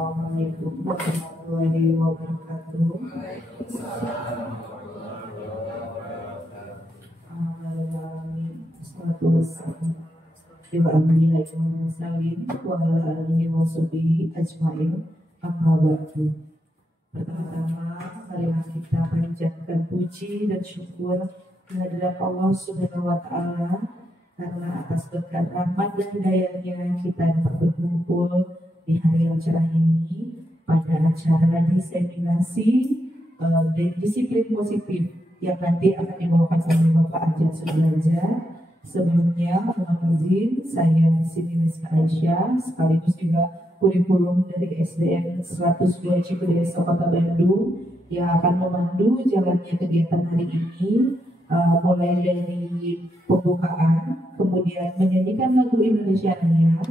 Assalamualaikum warahmatullahi wabarakatuh. Pertama-tama, marilah kita panjatkan puji dan syukur kehadirat Allah Subhanahu wa Ta'ala, karena atas berkat rahmat dan dayanya kita dapat berkumpul di hari yang cerah ini pada acara diseminasi disiplin positif yang nanti akan dibawakan oleh Bapak Ajat Sudraja. Sebelumnya, mohon izin saya di sini Rizka Aisyah, sekaligus juga kurikulum dari SDN 102 Cikudeso Kota Bandung yang akan memandu jalannya kegiatan hari ini, mulai dari pembukaan, kemudian menyanyikan lagu Indonesia Raya,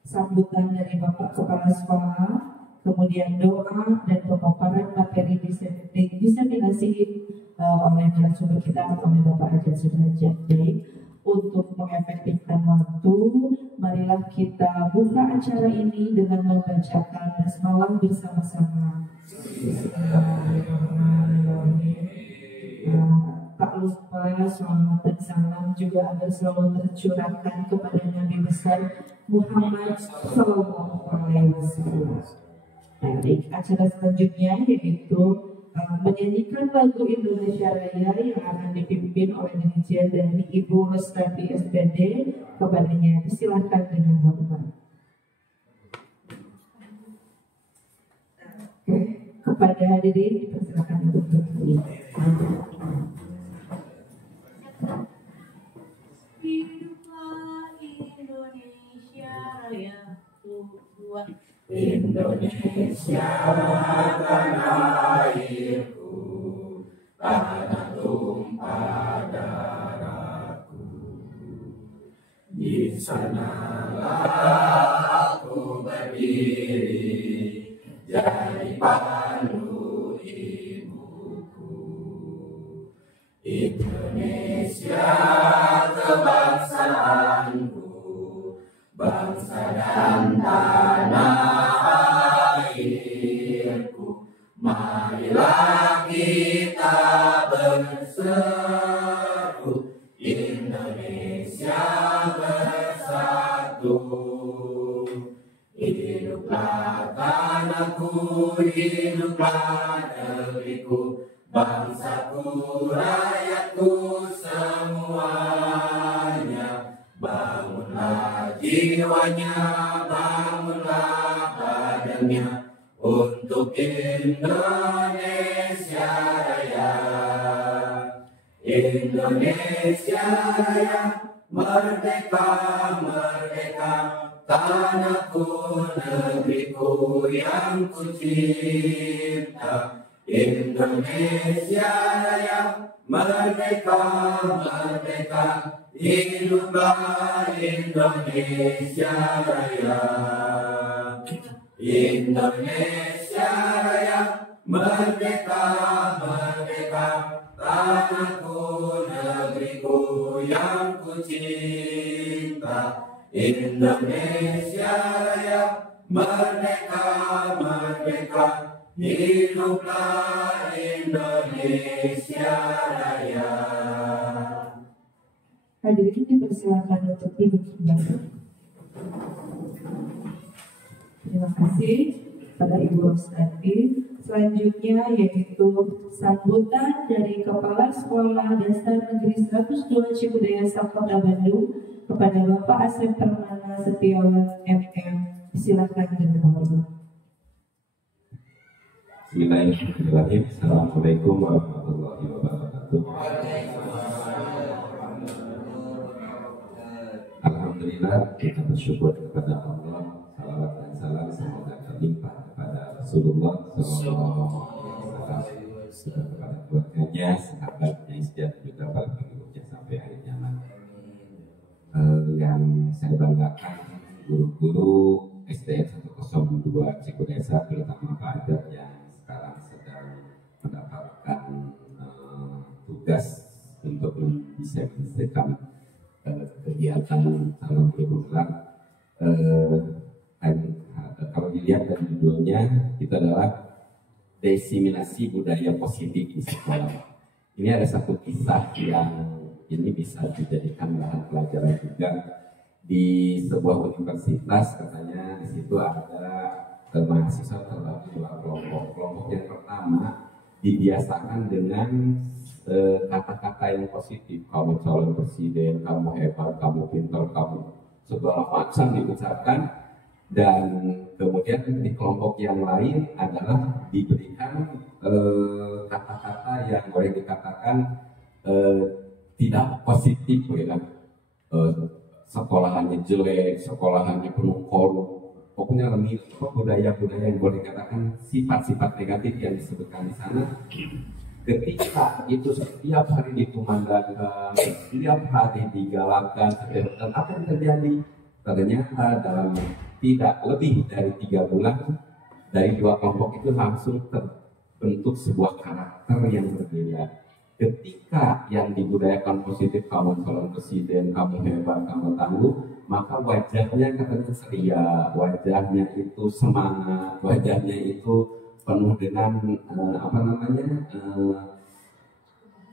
sambutan dari Bapak Kepala Sekolah, kemudian doa dan pemaparan materi diseminasi oleh narasumber kita oleh Bapak Ajat Sudraja. Untuk mengefektifkan waktu, marilah kita buka acara ini dengan membacakan basmalah bersama-sama. Tak lupa selamat dan salam juga agar selalu tercurahkan kepada Nabi besar Muhammad Sallallahu Alaihi Wasallam. Baik, acara selanjutnya yaitu menyanyikan lagu Indonesia Raya yang akan dipimpin oleh dirijen dari Ibu Lestari SPD. Kepadanya disilahkan dengan hormat. Kepada hadirin dipersilakan untuk berdiri. Hiduplah Indonesia Raya, Indonesia tanah airku, tanah tumpah darahku. Di sanalah aku berdiri, jadi pandu ibuku. Indonesia kebangsaanku, bangsa dan tanah airku. Marilah kita berseru, Indonesia bersatu. Hiduplah tanahku, hiduplah negeriku, bangsaku, rakyatku semuanya. Bangunlah jiwanya, bangunlah badannya, untuk Indonesia Raya. Indonesia Raya, merdeka, merdeka, tanahku, negeriku yang kucinta. Indonesia Raya, merdeka, merdeka, hiduplah Indonesia Raya. Indonesia Raya, merdeka, merdeka, tanahku, negeriku yang kucinta. Indonesia Raya, merdeka, merdeka, hiduplah Indonesia Raya. Hadirin dipersilakan untuk duduk kembali. Terima kasih pada Ibu Lestari. Selanjutnya yaitu sambutan dari Kepala Sekolah Dasar Negeri 102 Cikudeso Kota Bandung kepada Bapak Asep Permana Setiawan MM. Silakan dengan hormat. Bismillahirrahmanirrahim. Assalamualaikum warahmatullahi wabarakatuh. Alhamdulillah, kita bersyukur kepada Allah. Salawat dan salam semoga terlimpah kepada Rasulullah SAW, kepada keluarganya, sahabatnya, istri juga para pengikutnya sampai hari kiamat. Yang saya banggakan guru-guru SDN 102 Cikudesa, terutama Pak Ajat yang sekarang sedang mendapatkan tugas untuk bisa menyelesaikan kegiatan calon guru kalau dilihat dari judulnya itu adalah diseminasi budaya positif di sekolah. Ini ada satu kisah yang ini bisa dijadikan bahan pelajaran juga di sebuah universitas. Katanya di situ ada mahasiswa terbagi dua kelompok. Kelompok yang pertama dibiasakan dengan kata-kata yang positif. Kamu calon presiden, kamu hebat, kamu pintar, kamu segala macam diucapkan. Dan kemudian di kelompok yang lain adalah diberikan kata-kata yang boleh dikatakan tidak positif, ya. Sekolahannya jelek, sekolahannya penuh korup, pokoknya lebih budaya-budaya yang boleh dikatakan sifat-sifat negatif yang disebutkan di sana. Ketika itu setiap hari dikumandangkan, setiap hari digalakkan, dan apa yang terjadi? Ternyata dalam tidak lebih dari 3 bulan dari dua kelompok itu langsung terbentuk sebuah karakter yang berbeda. Ketika yang dibudayakan positif, kamu calon presiden, kamu hebat, kamu tangguh, maka wajahnya katanya ceria, wajahnya itu semangat, wajahnya itu penuh dengan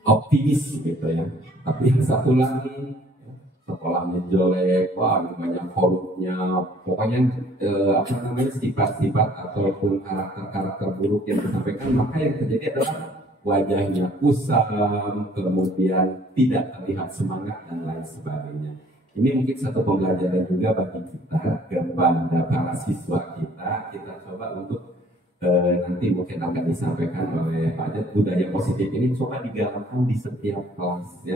optimis gitu ya. Tapi yang satu lagi sekolahnya jelek, wah banyak korupnya, pokoknya sifat-sifat ataupun karakter-karakter buruk yang disampaikan, maka yang terjadi adalah wajahnya kusam, kemudian tidak terlihat semangat dan lain sebagainya. Ini mungkin satu pembelajaran juga bagi kita kepada para siswa kita coba untuk nanti mungkin akan disampaikan oleh Pak Jat, budaya positif ini coba digalakkan di setiap kelas ya.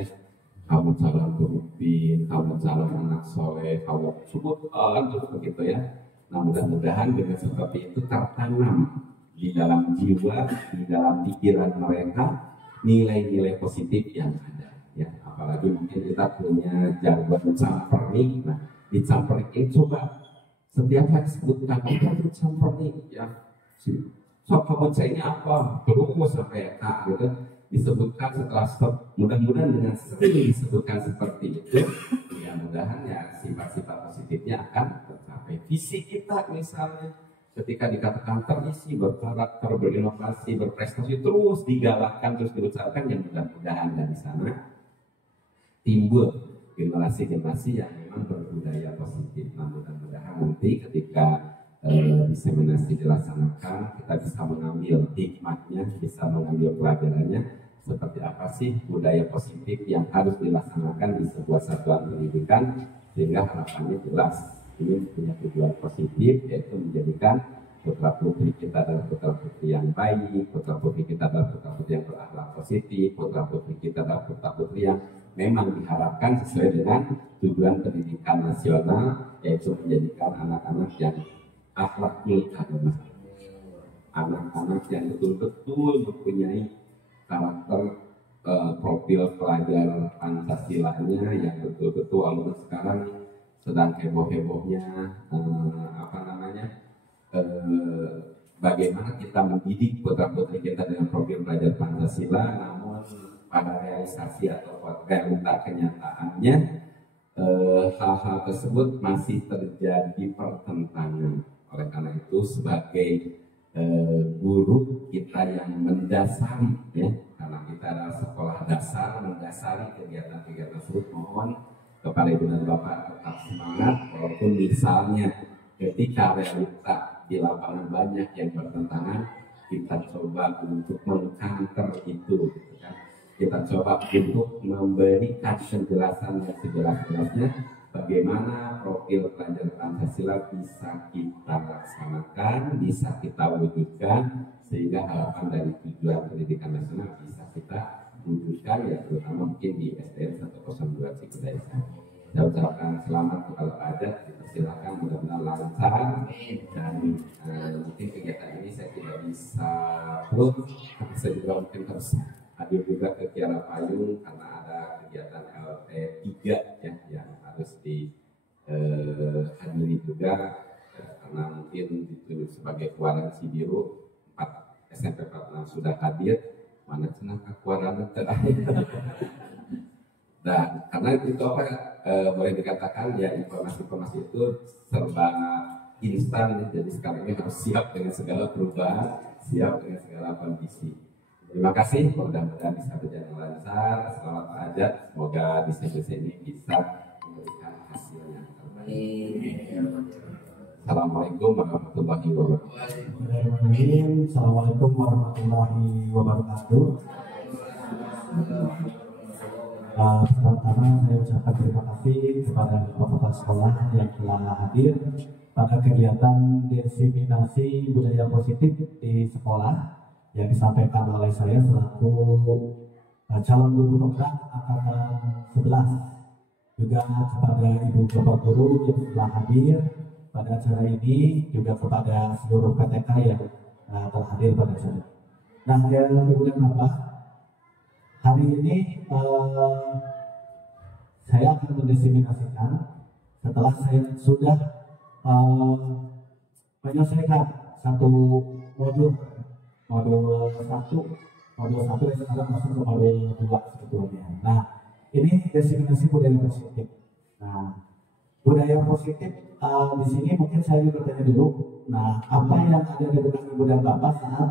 Kamu calon pemimpin, kamu calon anak soleh, kamu sebutkan terus begitu ya. Nah mudah-mudahan dengan seperti itu tertanam di dalam jiwa, di dalam pikiran mereka nilai-nilai positif yang ada. Ya, apalagi mungkin kita punya jargon campernik. Nah di campernik ini coba setiap hari sebutkan apa itu campernik ya. So kamu ceknya apa? Terus sampai kak gitu. Disebutkan setelah stop, mudah-mudahan dengan sering disebutkan seperti itu, mudah-mudahan ya sifat-sifat positifnya akan tercapai. Visi kita misalnya ketika dikatakan terisi, berkarakter, berinovasi, berprestasi, terus digalakkan, terus diucapkan, yang mudah-mudahan dari sana timbul generasi-generasi yang memang berbudaya positif. Nah mudah-mudahan nanti ketika diseminasi dilaksanakan, kita bisa mengambil hikmahnya, bisa mengambil pelajarannya, seperti apa sih budaya positif yang harus dilaksanakan di sebuah satuan pendidikan, sehingga harapannya jelas ini punya tujuan positif, yaitu menjadikan putra putri kita adalah putra putri yang baik, putra putri kita adalah putra putri yang berakhlak positif, putra putri kita adalah putra putri yang memang diharapkan sesuai dengan tujuan pendidikan nasional, yaitu menjadikan anak-anak yang akhlakul karimah, anak-anak yang betul-betul mempunyai karakter profil pelajar Pancasilanya yang betul-betul walaupun sekarang sedang heboh-hebohnya bagaimana kita mendidik putra-putri kita dengan profil pelajar Pancasila, namun pada realisasi atau realita kenyataannya hal-hal tersebut masih terjadi pertentangan. Oleh karena itu sebagai guru kita yang mendasari ya, karena kita adalah sekolah dasar, mendasari kegiatan-kegiatan tersebut, mohon kepada ibu dan bapak tetap semangat walaupun misalnya ketika realita di lapangan banyak yang bertentangan, kita coba untuk mengcounter itu gitu kan. Kita coba untuk memberikan penjelasan yang sejelas-jelasnya bagaimana profil pelajar Pancasila bisa kita laksanakan, bisa kita wujudkan, sehingga harapan dari tujuan pendidikan nasional bisa kita wujudkan, ya terutama mungkin di SDN 102 Cikidaysa. Saya ucapkan selamat kalau ada, dipersilakan mudah-mudahan lancar, dan mungkin kegiatan ini saya tidak bisa pun, tapi saya juga mungkin harus hadir juga ke Kiara Payung karena ada kegiatan LT3 ya yang harus dihadiri juga, karena mungkin itu sebagai kuaransi biru 4 SMP 46 sudah hadir, mana senang kuaransi terakhir. Dan karena itu boleh dikatakan ya informasi-informasi itu serba instan, jadi sekarang ini harus siap dengan segala perubahan, siap dengan segala kondisi. Terima kasih, mudah-mudahan bisa berjalan lancar. Selamat hajat, semoga bisnis ini bisa memberikan hasil yang terbaik. Assalamualaikum warahmatullahi wabarakatuh. Assalamualaikum warahmatullahi wabarakatuh. Pertama-tama saya ucapkan terima kasih kepada Bapak Sekolah yang telah hadir pada kegiatan diseminasi budaya positif di sekolah yang disampaikan oleh saya selaku calon guru penggerak angkatan 11. Juga kepada Ibu Bapak Guru yang telah hadir pada acara ini, juga kepada seluruh PTK yang telah hadir pada acara. Nah, yang Ibu dan Bapak, hari ini saya akan mendiseminasikan setelah saya sudah menyelesaikan satu modul 1 dan sekarang masuk ke modul 2 sebetulnya. Nah, ini diseminasi budaya positif. Nah, budaya positif di sini mungkin saya bertanya dulu. Nah, apa yang ada di benak Ibu dan Bapak saat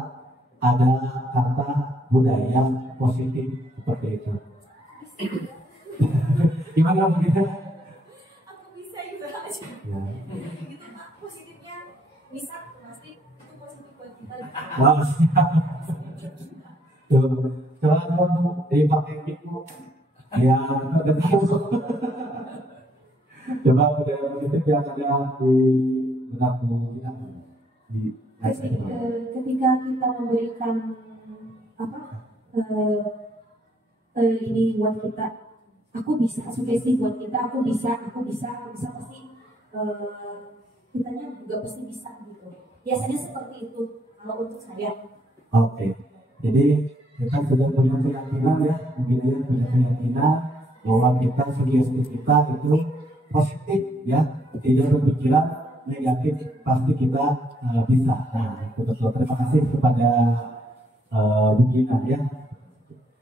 ada kata budaya positif seperti itu? Gimana begitu? Aku bisa itu aja. Ya. Gitu Pak, positifnya bisa pasti itu positif buat kita. Wow, siap. Coba kamu dipakai piku. Ya, betul. Coba budaya positif yang ada di benak kita. Ketika kita memberikan ini buat kita, aku bisa, sugesti buat kita, aku bisa pasti kitanya juga pasti bisa gitu. Biasanya seperti itu kalau untuk saya. Oke, jadi kita sudah punya keyakinan ya, mungkin ya punya keyakinan bahwa kita sugesti kita itu positif ya, tidak berpikiran negatif, pasti kita bisa. Nah, betul. Terima kasih kepada Bu Gina ya.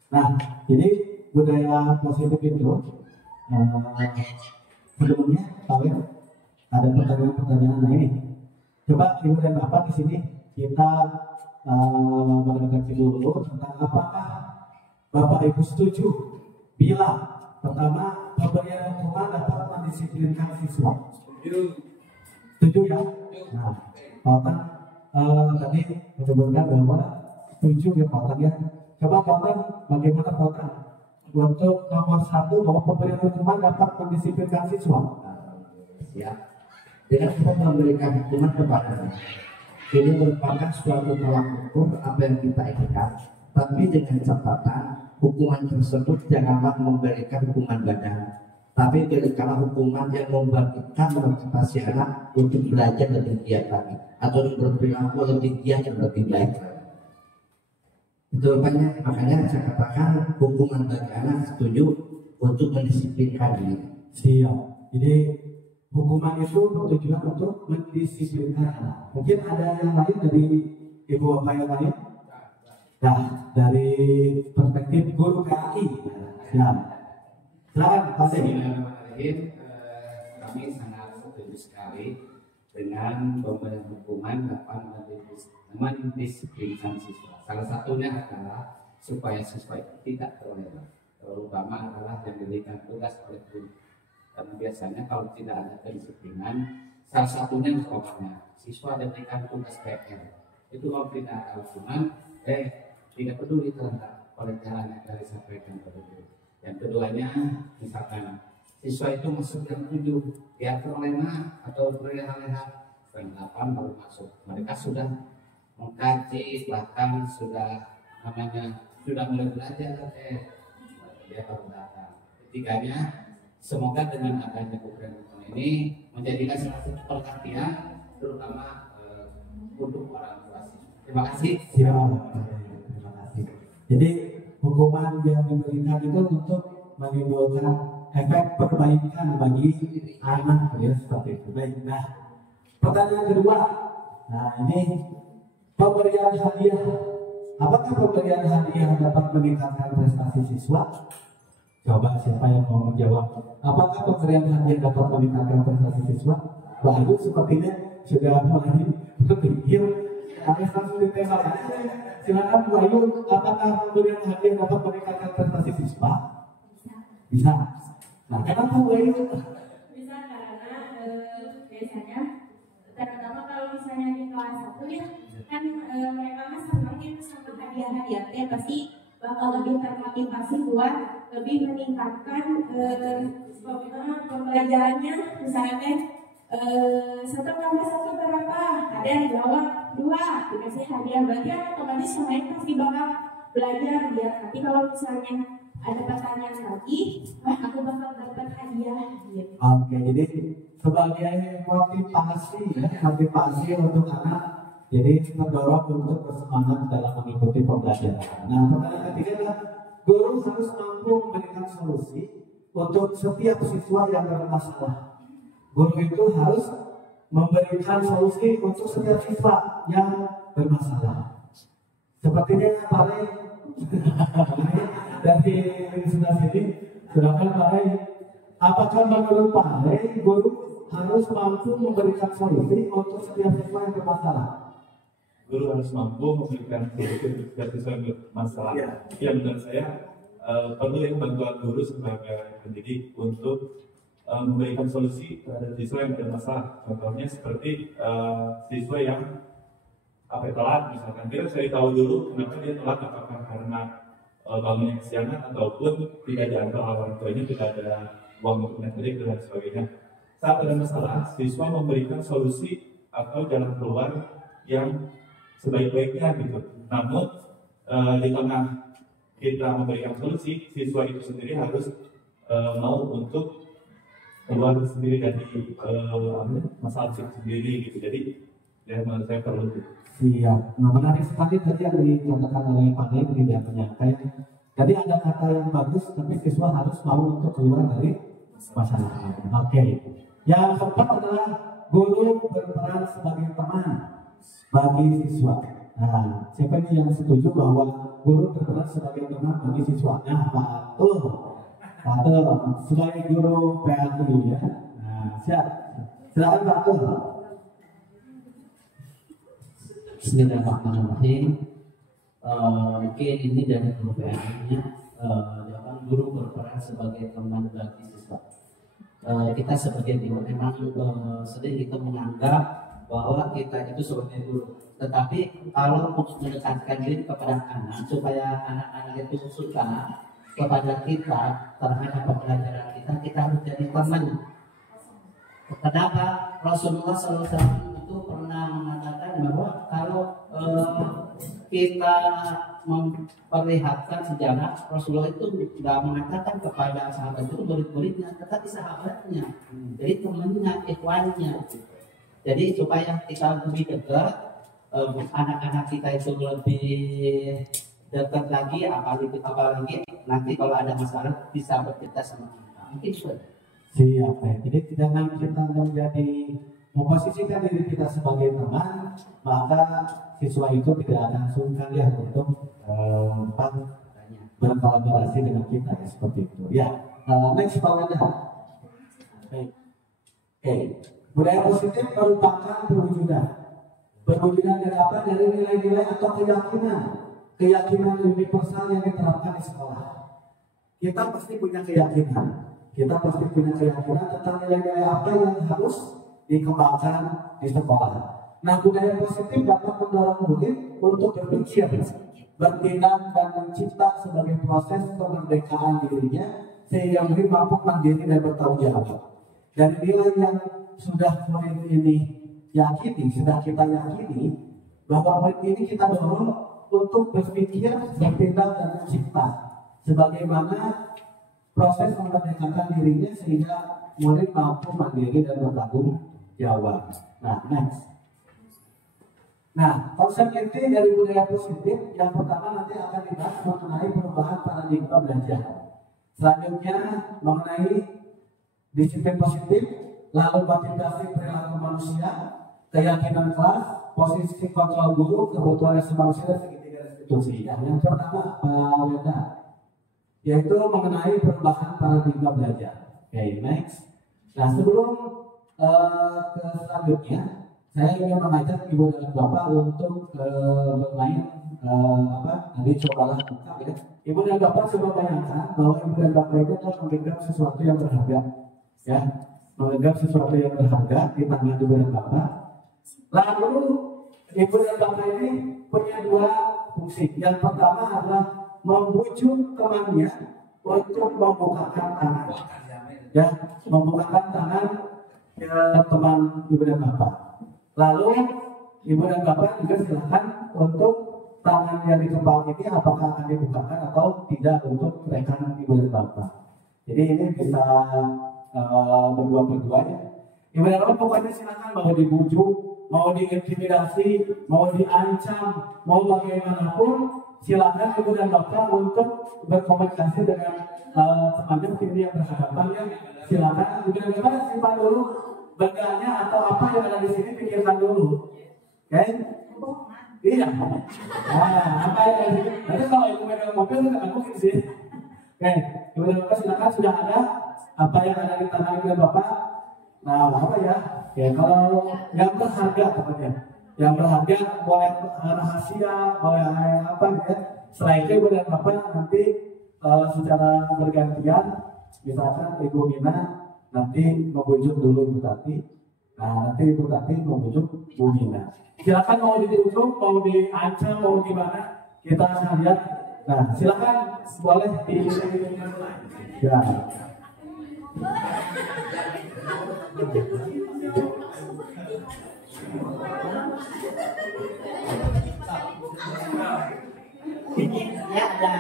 Nah, jadi budaya positif itu sebelumnya tahu ya, ada pertanyaan-pertanyaan. Nah ini, coba Ibu dan Bapak di sini kita berrefleksi dulu tentang apakah Bapak Ibu setuju bila pertama pemberian hukuman dapat mendisiplinkan siswa. Setuju ya? Nah, Pak tadi menyebutkan bahwa setuju ya Pak ya. Coba Pak bagaimana Pak untuk nomor 1 bahwa pemberian hukuman dapat mendisiplinkan siswa? Ya, dengan kita memberikan hukuman kepada ini merupakan suatu tolak ukur apa yang kita inginkan, tapi dengan catatan hukuman tersebut janganlah memberikan hukuman badan, tapi berikanlah hukuman yang membangkitkan motivasi anak untuk belajar lebih giat lagi atau berperilaku lebih giat dan lebih baik lagi. Itu makanya saya katakan hukuman bagi anak setuju untuk mendisiplinkan diri. Siap. Jadi hukuman itu bertujuan untuk mendisiplinkan anak. Mungkin ada yang lain dari Ibu Bapak yang lain? Nah, dari perspektif guru KAI. Siap. Silakan Pak Segi. Kami sangat setuju sekali dengan pemberian hukuman dapat mendisiplinkan siswa. Salah satunya adalah supaya siswa itu tidak terlena, terutama adalah yang diberikan tugas oleh guru. Karena biasanya kalau tidak ada kedisiplinan, salah satunya misalnya siswa diberikan tugas PR. Itu kalau tidak ada hukuman, tidak peduli terhadap oleh caranya dari sampaikan ke guru. Yang keduanya, misalkan siswa itu masuk jam 7, dia terlena atau berleha-leha, jam 8 baru masuk. Mereka sudah mengkaji, bahkan sudah mulai belajar, dia baru datang. Ketiganya, semoga dengan adanya program ini menjadikan salah satu perhatian, terutama untuk orang tua. Terima kasih. Siap. Terima kasih. Jadi hukuman yang diberikan itu untuk menimbulkan efek perbaikan bagi anak ya seperti itu. Baik. Nah, pertanyaan kedua. Nah ini pemberian hadiah. Apakah pemberian hadiah dapat meningkatkan prestasi siswa? Coba siapa yang mau menjawab? Apakah pemberian hadiah dapat meningkatkan prestasi siswa? Pak Ayu sepertinya sudah mulai berpikir harus langsung ditembak aja. Silakan Bu Ayu, apakah pemberian hadiah dapat meningkatkan prestasi siswa? Bisa. Nah, kenapa Bu Ayu? Bisa karena biasanya terutama kalau misalnya di kelas 1 ya kan mereka kan senang itu sama hadiah-hadiah pasti bakal lebih termotivasi buat lebih meningkatkan pembelajarannya. Misalnya satu tambah satu berapa, ada yang jawab 2 dikasih hadiah, berarti otomatis semuanya pasti bakal belajar ya. Tapi kalau misalnya ada pertanyaan lagi, aku bakal dapat hadiah gitu. Oke, jadi sebagai motivasi untuk anak, jadi terdorong untuk bersemangat dalam mengikuti pembelajaran. Nah, pertanyaan ketiga adalah guru harus mampu memberikan solusi untuk setiap siswa yang bermasalah. Guru itu harus memberikan solusi untuk setiap siswa yang bermasalah. Sepertinya Pak Rey dari sebelah sini, silakan Pak Rey. Apakah menurut Pak Rey guru harus mampu memberikan solusi untuk setiap siswa yang bermasalah? Guru harus mampu memberikan solusi untuk setiap siswa yang bermasalah. Ya, menurut saya perlu yang bantuan guru sebagai pendidik untuk memberikan solusi terhadap siswa yang bermasalah. Contohnya seperti siswa yang telat, misalkan kita cari tahu dulu kenapa dia telat, apakah karena bangunnya kesiangan ataupun tidak diantar orang tuanya, tidak ada uang untuk naik ojek dan sebagainya. Saat ada masalah, siswa memberikan solusi atau jalan keluar yang sebaik-baiknya gitu. Namun di tengah kita memberikan solusi, siswa itu sendiri harus mau untuk keluar sendiri dari masalah sendiri gitu. Jadi ya menurut saya perlu. Siap. Nah, menarik sekali tadi yang dikatakan oleh Pak Rey tidak menyangka. Jadi ada kata yang bagus, tapi siswa harus mau untuk keluar dari masalah. Oke. Yang keempat adalah guru berperan sebagai teman bagi siswa. Nah, siapa ini yang setuju bahwa guru berperan sebagai teman bagi siswa? Nah, Pak Atul sebagai guru PLT ya. Nah, siap. Silakan Pak Atul. Bismillahirrahmanirrahim. Mungkin ini dari guru PLT-nya, guru berperan sebagai teman bagi siswa. Kita sebagai guru memang sering kita menganggap bahwa kita itu sebagai guru. Tetapi kalau untuk mendekatkan diri kepada anak supaya anak-anak itu suka kepada kita terhadap pembelajaran kita harus jadi teman. Kenapa Rasulullah SAW itu pernah mengatakan bahwa kalau kita memperlihatkan sejarah, Rasulullah itu tidak mengatakan kepada sahabat itu murid-muridnya, tetapi sahabatnya, jadi temannya, ikhwannya. Jadi supaya kita lebih dekat, anak-anak kita itu lebih dekat lagi, apalagi nanti kalau ada masalah bisa bercerita sama kita. Mungkin sudah. Siap ya. Jadi jangan kita menjadi memposisikan diri kita sebagai teman, maka siswa itu tidak akan sungkan ya untuk berkolaborasi dengan kita ya seperti itu. Ya, next Pak Wenda. Oke. Budaya positif merupakan perwujudan dari apa? Dari nilai-nilai atau keyakinan universal yang diterapkan di sekolah. Kita pasti punya keyakinan tentang nilai-nilai apa yang harus dikembangkan di sekolah. Nah, budaya positif dapat mendorong murid untuk berpikir, bertindak dan mencipta sebagai proses kemerdekaan dirinya sehingga murid mampu mandiri dan bertanggung jawab. Dan nilai yang sudah murid ini sudah kita yakini bahwa murid ini kita dorong untuk berpikir, bertindak dan mencipta sebagaimana proses memerdekakan dirinya sehingga murid mampu mandiri dan bertanggung jawab. Nah, next. Nah, konsep inti dari budaya positif yang pertama nanti akan dibahas mengenai perubahan paradigma belajar. Selanjutnya mengenai disiplin positif, lalu motivasi perilaku manusia, keyakinan kelas, posisi kontrol guru, kebutuhan manusia dan segitiga restitusi. Yang pertama, Pak Wenda, yaitu mengenai perubahan paradigma belajar. Oke, next. Nah, sebelum ke selanjutnya, saya ingin mengajak ibu dan bapak untuk bermain nanti cobalah buka ya. Ibu dan bapak coba bayangkan bahwa ibu dan bapak itu telah memegang sesuatu yang berharga, ya, memegang sesuatu yang berharga di tangan ibu dan bapak. Lalu ibu dan bapak ini punya dua fungsi. Yang pertama adalah membujuk temannya untuk membukakan tangan, ya, membukakan tangan ke teman ibu dan bapak. Lalu ibu dan bapak juga silakan untuk tangan yang di kepala ini apakah akan dibukakan atau tidak untuk rekan ibu dan bapak. Jadi ini bisa berdua-berdua ya. Ibu dan bapak pokoknya silakan, mau dibujuk, mau diintimidasi, mau diancam, mau bagaimanapun, silakan ibu dan bapak untuk berkomunikasi dengan temannya ini yang berhadapan ya. Silakan ibu dan bapak simpan dulu bendanya atau apa yang ada di sini, pikirkan dulu, oke? Iya. Nah, apa yang ada di sini? Nanti kalau ibu megang mobil nggak mungkin sih. Oke, ibu dan bapak silakan, sudah ada apa yang ada di tangan ibu dan bapak. Nah, apa ya? Ya kalau yang berharga pokoknya, yang berharga boleh rahasia, boleh apa ya? Setelah itu ibu dan bapak nanti secara bergantian, misalkan ibu Mina nanti membujuk dulu ibu Tati, nah nanti ibu Tati membujuk Bu Mina. Silakan mau dibujuk, mau diancam, mau gimana, kita akan lihat. Nah silakan boleh di ya. Ya ada.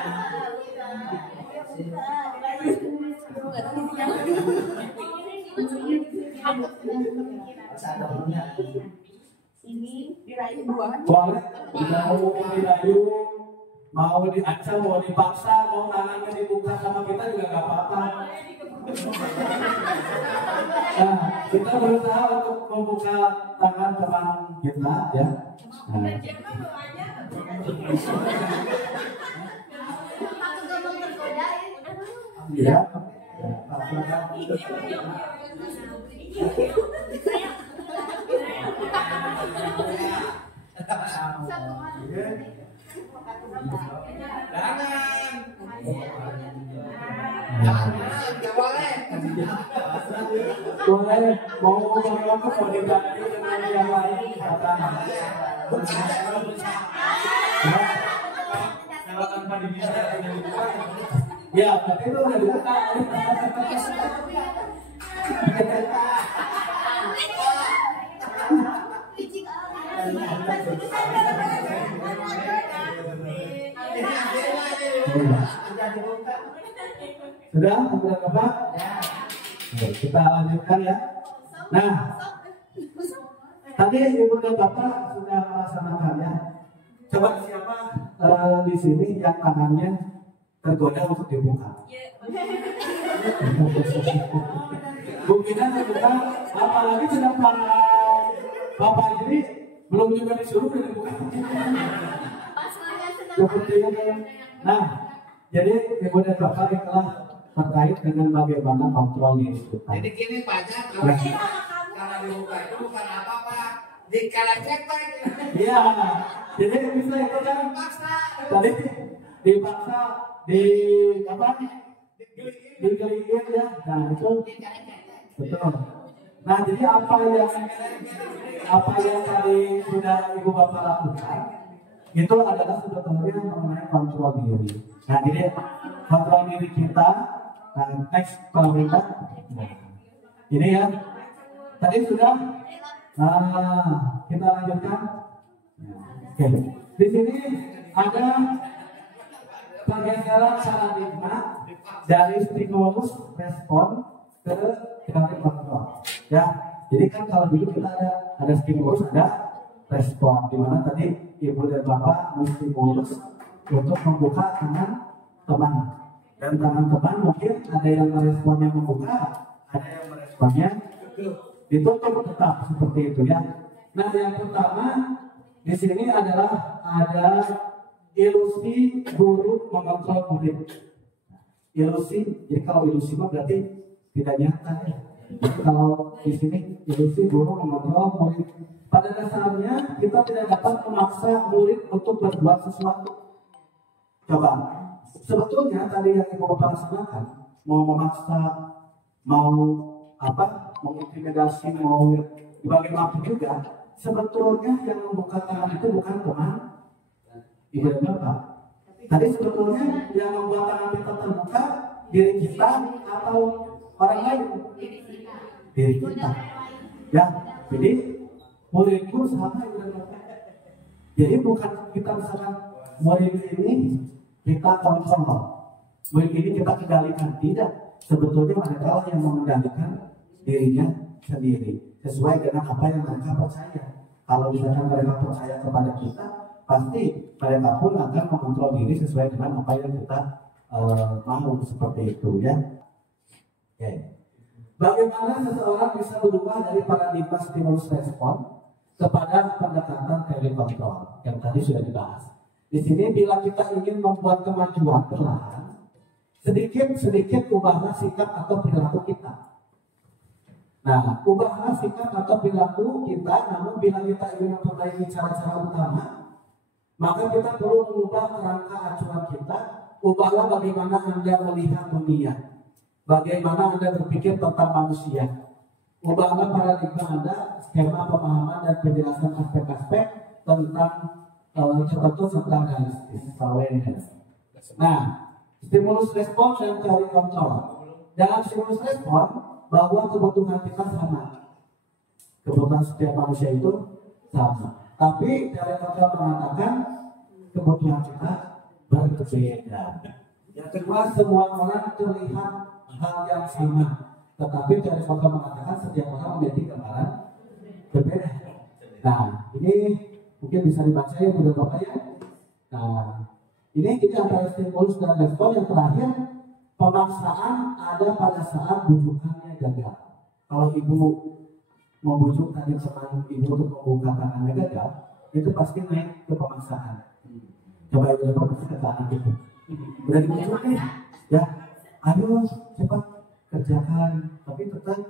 Ini dirayu buah. Boleh, mau dirayu, mau diancam, mau dipaksa, mau tangannya dibuka sama kita juga nggak apa-apa. Nah, kita berusaha untuk membuka tangan teman kita, ya. Nah. Ya. Boleh, mau diganti dengan yang lain, katakan. Kalau tanpa diminta tidak dibuka. Ya, berarti itu udah dibuka. Sudah, sudah apa? Kita lanjutkan ya. Nah, tadi ibu dan bapak sudah melaksanakan ya. Coba siapa di sini yang tangannya tergoda untuk dibuka? Mungkin terbuka, apalagi sedang bapak jadi belum juga disuruh dan dibuka. Seperti itu. Nah, jadi ibu dan bapak telah terkait dengan bagaimana kontrol diri kita. Jadi gini Pak Cak, kalau dibuka itu bukan apa-apa, dikalecek Pak. Iya, jadi bisa itu kan tadi dipaksa, digelingin ya. Nah itu betul. Nah jadi apa yang tadi sudah ibu bapak lakukan itu adalah sebetulnya mengenai kontrol diri. Nah jadi kontrol diri kita. Nah, next kalau kita, ini ya. Tadi sudah. Nah, kita lanjutkan. Oke. Di sini ada pergeseran paradigma dari stimulus respon ke teori kontrol. Ya, jadi kan kalau dulu kita ada stimulus, ada respon. Di mana tadi ibu dan bapak menstimulus untuk membuka tangan teman. Dan tangan teman mungkin ada yang meresponnya membuka, ada yang meresponnya ditutup tetap seperti itu ya. Nah yang pertama di sini adalah ada ilusi guru mengontrol murid. Ilusi, jadi kalau ilusi mah berarti tidak nyata ya. Jadi kalau di sini ilusi guru mengontrol murid. Pada dasarnya kita tidak dapat memaksa murid untuk berbuat sesuatu. Coba, sebetulnya tadi yang ibu bapak laksanakan, mau memaksa, mau mengintimidasi, mau bagaimanapun juga, sebetulnya yang membuka tangan itu bukan teman ibu dan bapak. Tadi sebetulnya yang membuat tangan kita terbuka diri kita atau orang lain, diri kita. Ya, jadi muridku sama ibu dan bapak. Jadi bukan kita misalkan murid ini kita kontrol, murid ini kita kendalikan, tidak. Sebetulnya mereka yang mengendalikan dirinya sendiri sesuai dengan apa yang mereka percaya. Kalau misalkan mereka percaya kepada kita, pasti mereka pun akan mengontrol diri sesuai dengan apa yang kita mau, seperti itu ya. Okay. Bagaimana seseorang bisa berubah dari paradigma stimulus respon kepada pendekatan teori kontrol yang tadi sudah dibahas. Di sini bila kita ingin membuat kemajuan perlahan, sedikit-sedikit ubahlah sikap atau perilaku kita. Nah, ubahlah sikap atau perilaku kita, namun bila kita ingin memperbaiki cara-cara utama, maka kita perlu mengubah kerangka acuan kita. Ubahlah bagaimana Anda melihat dunia, bagaimana Anda berpikir tentang manusia. Ubahlah paradigma Anda, skema pemahaman dan penjelasan aspek-aspek tentang tertentu tentang realistis. Nah, stimulus respon dan teori kontrol. Dalam stimulus respon, bahwa kebutuhan kita sama, kebutuhan setiap manusia itu sama. Tapi teori kontrol mengatakan kebutuhan kita berbeda. Yang kedua, semua orang terlihat hal yang sama, tetapi teori kontrol mengatakan setiap orang memiliki gambaran berbeda. Nah, ini mungkin bisa dibaca ya mudah bapak ya. Nah, ini kita antara stimulus dan respon. Yang terakhir, pemaksaan ada pada saat bujukannya gagal. Kalau ibu membujuk tadi teman ibu untuk membuka tangannya gagal, itu pasti naik ke pemaksaan. Coba ibu pemaksaan ke anak itu. Udah dibujuk nih, ya, ayo cepat kerjakan, tapi tetap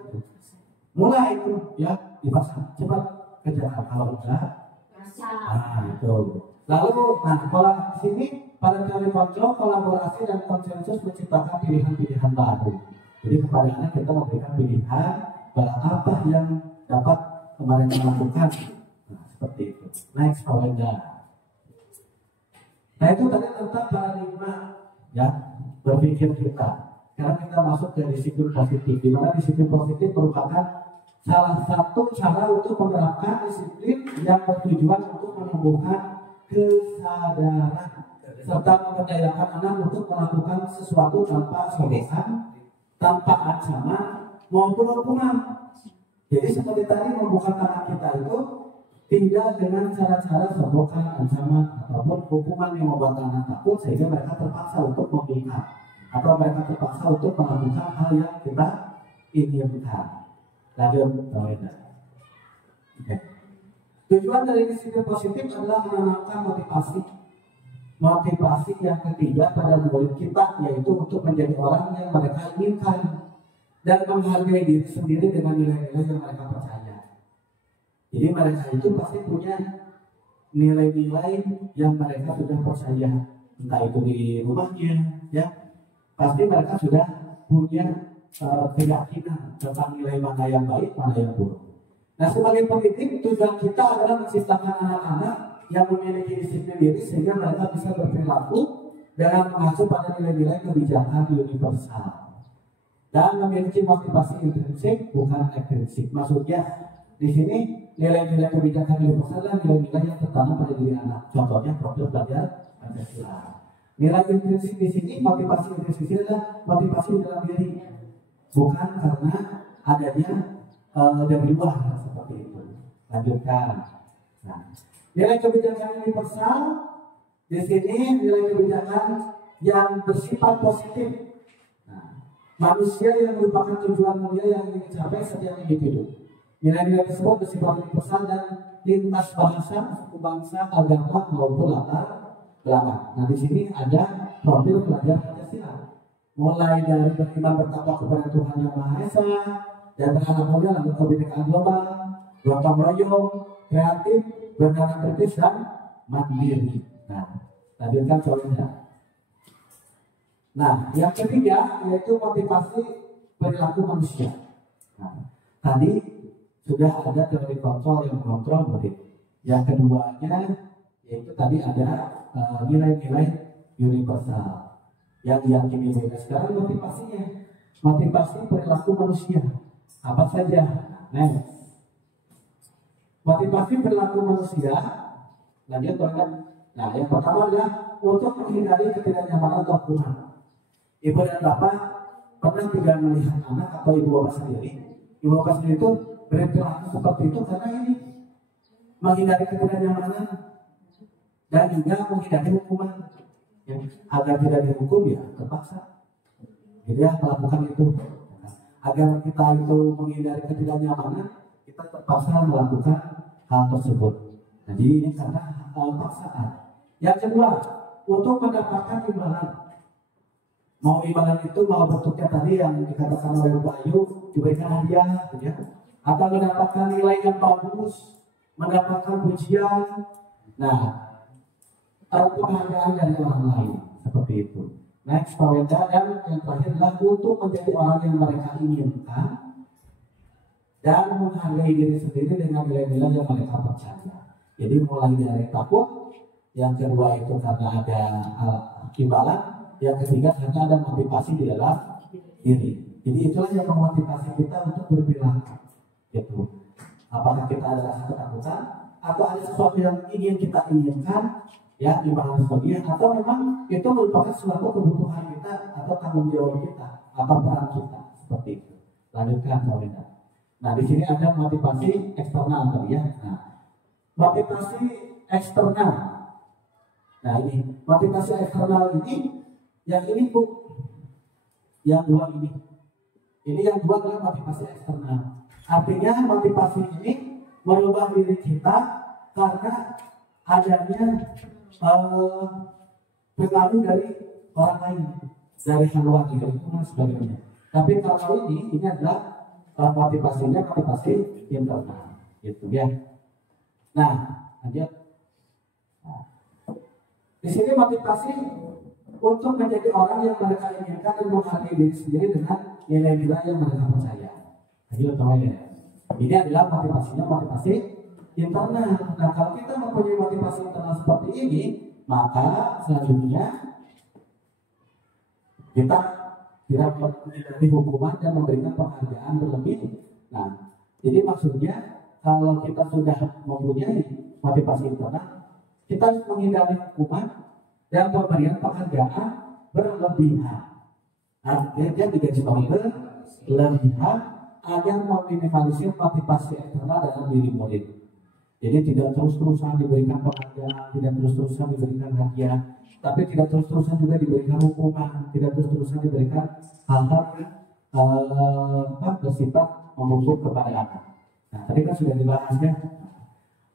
mulai itu ya dipaksa cepat kerjakan. Kalau enggak, itu. Lalu, kalau sini pada teori kontrol, kolaborasi dan konsensus menciptakan pilihan-pilihan baru. Jadi kepada anak kita memberikan pilihan apa yang dapat kemarin melakukan. Nah, seperti itu. Next, Paulenda. Nah, itu tadi tentang paradigma ya berpikir kita. Sekarang kita masuk ke disiplin positif. Di mana disiplin positif merupakan salah satu cara untuk menerapkan disiplin yang bertujuan untuk menumbuhkan kesadaran serta memberdayakan anak untuk melakukan sesuatu tanpa sobekan, tanpa ancaman maupun hukuman. Jadi seperti tadi membuka tangan kita itu tidak dengan cara-cara sobekan, ancaman ataupun hukuman yang membuat anak takut sehingga mereka terpaksa untuk membuka atau mereka terpaksa untuk melakukan hal yang kita inginkan. Lanjut, okay. Tujuan dari disiplin positif adalah menanamkan motivasi. Motivasi yang ketiga pada murid kita, yaitu untuk menjadi orang yang mereka inginkan dan menghargai diri sendiri dengan nilai-nilai yang mereka percaya. Jadi mereka itu pasti punya nilai-nilai yang mereka sudah percaya, entah itu di rumahnya, ya. Pasti mereka sudah punya keyakinan tentang nilai mana yang baik, mana yang buruk. Nah, sebagai pendidik, tujuan kita adalah menciptakan anak-anak yang memiliki disiplin diri sehingga mereka bisa berperilaku dengan mengacu pada nilai-nilai kebijakan universal dan memiliki motivasi intrinsik bukan ekstrinsik. Maksudnya di sini nilai-nilai kebijakan universal dan nilai-nilai yang tertanam pada diri anak. Contohnya profil belajar Pancasila. Nilai intrinsik di sini, motivasi intrinsik adalah motivasi dalam diri, bukan karena adanya dari luar seperti itu. Lanjutkan. Nah, nilai kebijakan universal di sini nilai kebijakan yang bersifat positif. Nah, manusia yang merupakan tujuan mulia yang ingin dicapai setiap individu. Nilai-nilai tersebut bersifat universal dan lintas bahasa, suku bangsa, agama maupun latar belakang. Nah, di sini ada profil pelajar Pancasila. Mulai dari beriman bertakwa kepada Tuhan Yang Maha Esa, dan berharapnya lanjut kebinekaan global, gotong royong, kreatif, bernama kritis dan mandiri. Nah, lanjutkan soalnya. Nah, yang ketiga yaitu motivasi perilaku manusia. Nah, tadi sudah ada teori kontrol yang kontrol murid. Yang keduanya yaitu tadi ada nilai-nilai universal yang diyakini oleh sekarang motivasi perilaku manusia apa saja. Motivasi perilaku manusia lanjut kan. Nah, yang pertama adalah untuk menghindari ketidaknyamanan atau hukuman. Ibu dan bapak pernah tidak melihat anak atau ibu bapak sendiri? Ibu bapak sendiri itu berperilaku seperti itu karena ini menghindari ketidaknyamanan dan juga menghindari hukuman. Agar tidak dihukum ya terpaksa. Jadi ya melakukan itu. Agar kita itu menghindari ketidaknyamanan, kita terpaksa melakukan hal tersebut. Nah, jadi ini karena paksaan. Yang kedua, untuk mendapatkan imbalan. Mau imbalan itu mau bentuknya tadi yang dikatakan oleh Bapak Ayu, diberikan hadiah, gitu ya. Atau mendapatkan nilai yang bagus, mendapatkan pujian. Nah, penghargaan dari orang lain seperti itu. Next, poin dan yang terakhir adalah untuk menjadi orang yang mereka inginkan dan menghargai diri sendiri dengan nilai-nilai yang mereka percaya. Jadi mulai dari takut, yang kedua itu karena ada imbalan, yang ketiga karena ada motivasi di dalam diri. Jadi itulah yang memotivasi kita untuk berperilaku. Gitu. Apakah kita ada rasa ketakutan atau ada sesuatu yang ingin kita inginkan? Ya, imbalan sebagainya, atau memang itu merupakan suatu kebutuhan kita atau tanggung jawab kita atau peran kita seperti itu. Lanjutkan Saudara. Nah, di sini ada motivasi eksternal tadi ya. Nah, motivasi eksternal. Nah, ini motivasi eksternal ini yang ini Bu. Yang dua ini. Ini yang dua adalah motivasi eksternal. Artinya motivasi ini merubah diri kita karena adanya pengaruh dari orang lain, dari hal luar dari lingkungan sebagainya. Tapi kalau ini adalah motivasinya motivasi internal, gitu ya. Nah, lanjut. Di sini motivasi untuk menjadi orang yang mereka inginkan dan menghargai diri sendiri dengan nilai-nilai yang mereka percaya. Lanjut ya. Ini adalah motivasi internal. Nah, kalau kita mempunyai motivasi internal seperti ini, maka selanjutnya kita tidak menghindari hukuman dan memberikan penghargaan berlebih. Nah, jadi maksudnya kalau kita sudah mempunyai motivasi internal, kita harus menghindari hukuman dan pemberian penghargaan berlebihan. Artinya digarisbawahi berlebihan agar meminimalisir motivasi eksternal dalam diri murid. Jadi tidak terus-terusan diberikan penghargaan, tidak terus-terusan diberikan hadiah, tapi tidak terus-terusan juga diberikan hukuman, tidak terus-terusan diberikan hal-hal yang bersifat memukul kepada anak. Nah, tadi kan sudah dibahasnya.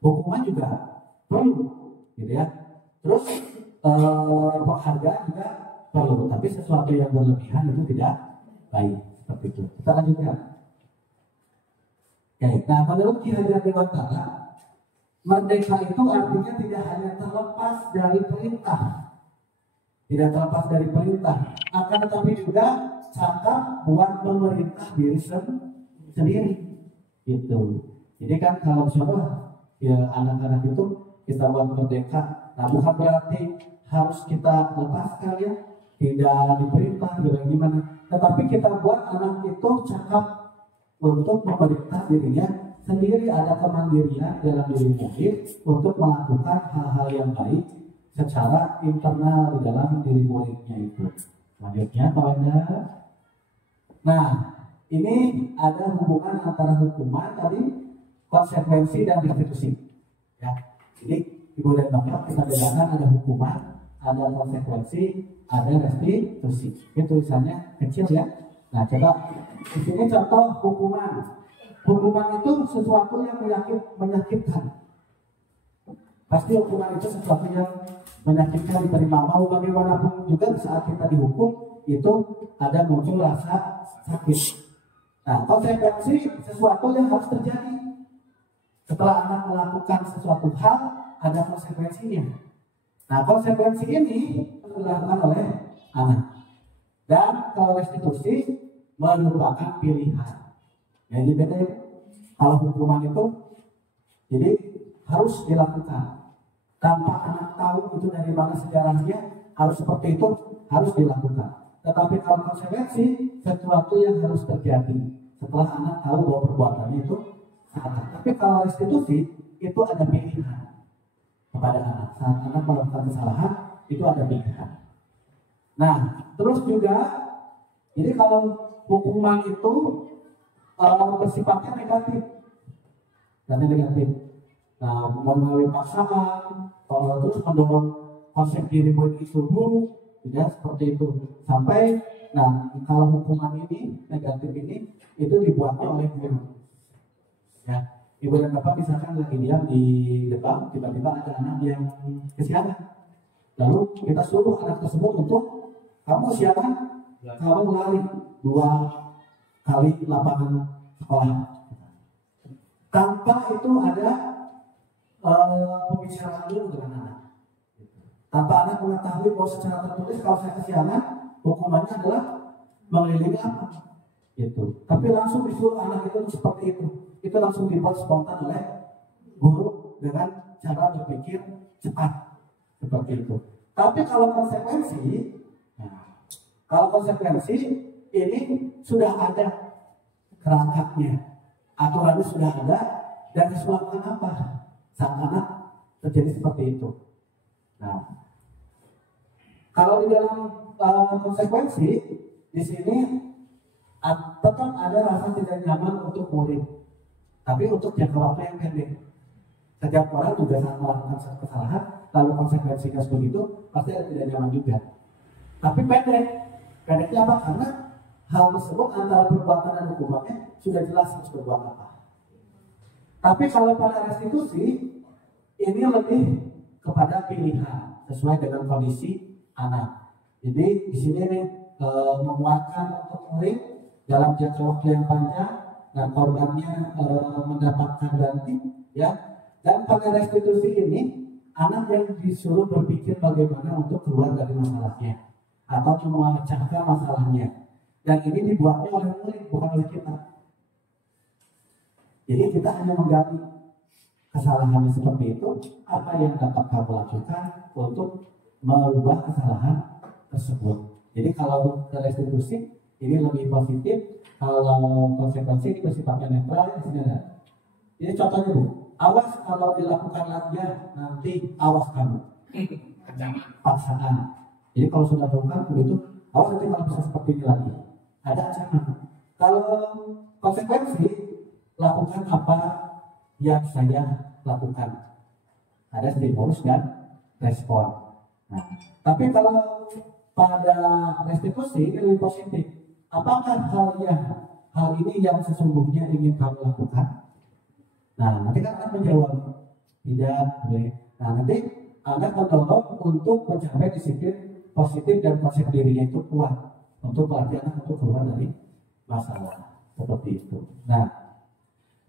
Hukuman juga perlu, gitu ya. Terus penghargaan juga perlu, tapi sesuatu yang berlebihan itu tidak baik seperti itu. Kita lanjutkan. Oke, nah menurut Ki Hajar Dewantara, merdeka itu artinya tidak hanya terlepas dari perintah, tidak terlepas dari perintah, akan tetapi juga cakap buat memerintah diri sendiri. Gitu. Jadi kan kalau misalnya ya anak-anak itu kita buat merdeka, nah bukan berarti harus kita lepaskan ya, tidak diperintah, tidak gimana. Tetapi kita buat anak itu cakap untuk memerintah dirinya sendiri, ada kemandirian dalam diri murid untuk melakukan hal-hal yang baik secara internal di dalam diri muridnya itu. Selanjutnya, Pak Wenda. Nah, ini ada hubungan antara hukuman tadi, konsekuensi dan restitusi. Ya, jadi Ibu dan Bapak kita bedakan ada hukuman, ada konsekuensi, ada restitusi. Ini tulisannya kecil ya. Nah, coba di sini contoh hukuman. Hukuman itu sesuatu yang menyakitkan. Pasti hukuman itu sesuatu yang menyakitkan diterima. Mau bagaimanapun juga saat kita dihukum itu ada muncul rasa sakit. Nah, konsekuensi sesuatu yang harus terjadi. Setelah anak melakukan sesuatu hal, ada konsekuensinya. Nah, konsekuensi ini dilakukan oleh anak. Dan kalau restitusi merupakan pilihan. Jadi beda ya. Kalau hukuman itu, jadi harus dilakukan. Tanpa anak tahu itu dari mana sejarahnya, harus seperti itu, harus dilakukan. Tetapi kalau konsekuensi, sesuatu yang harus terjadi setelah anak tahu bahwa perbuatannya itu salah. Tapi kalau restitusi, itu ada pilihan kepada anak. Saat anak melakukan kesalahan, itu ada pilihan. Nah, terus juga, jadi kalau hukuman itu bersifatnya negatif, karena negatif. Nah, melalui paksaan, terus mendorong konsep diri itu buruk, tidak seperti itu. Sampai, nah, kalau hukuman ini negatif ini, itu dibuatnya oleh guru. Ya, ibu dan bapak misalkan lagi diam di depan, tiba-tiba ada anak yang kesiangan. Lalu kita suruh anak tersebut untuk kamu kesiangan, kamu lari 2 kali lapangan sekolah. Tanpa itu ada pembicaraan dulu dengan anak. Tanpa anak mengetahui bahwa secara tertulis kalau saya kesiangan, hukumannya adalah mengelilingi apa? Itu. Tapi langsung disuruh anak itu seperti itu. Itu langsung dibuat spontan oleh guru dengan cara berpikir cepat seperti itu. Tapi kalau konsekuensi, nah, kalau konsekuensi ini sudah ada kerangkanya, aturannya sudah ada, dan disebabkan apa saat anak terjadi seperti itu. Nah, kalau di dalam konsekuensi di sini tetap ada rasa tidak nyaman untuk murid, tapi untuk jangka waktu yang pendek. Setiap orang juga saat melakukan kesalahan, lalu konsekuensinya seperti itu, pasti ada tidak nyaman juga. Tapi pendek, pendeknya apa? Karena hal tersebut antara perbuatan dan hukumannya sudah jelas harus berbuat apa. Tapi kalau pada restitusi, ini lebih kepada pilihan sesuai dengan kondisi anak. Jadi di sini nih menguatkan untuk murid dalam jangka waktu yang panjang dan korbannya mendapatkan ganti, ya. Dan pada restitusi ini anak yang disuruh berpikir bagaimana untuk keluar dari masalahnya atau memecahkan masalahnya. Dan ini dibuatnya oleh murid, bukan oleh kita. Jadi kita hanya menggali kesalahan seperti itu, apa yang dapat kamu lakukan untuk merubah kesalahan tersebut. Jadi kalau ke restitusi ini lebih positif, kalau konsekuensi ini bersifatnya netral, di sini ada. Ini contohnya Bu, awas kalau dilakukan lagi nanti awas kamu. Paksaan. Jadi kalau sudah melakukan begitu, awas nanti kalau bisa seperti ini lagi. Ada ancaman. Kalau konsekuensi, lakukan apa yang saya lakukan. Ada stimulus dan respon. Nah, tapi kalau pada restitusi ini lebih positif. Apakah hal ini yang sesungguhnya ingin kamu lakukan? Nah, nanti kan akan menjawab tidak. Nah, nanti Anda mendorong untuk mencapai disiplin positif dan konsep dirinya itu kuat untuk pelatihan untuk keluar dari masalah seperti itu. Nah,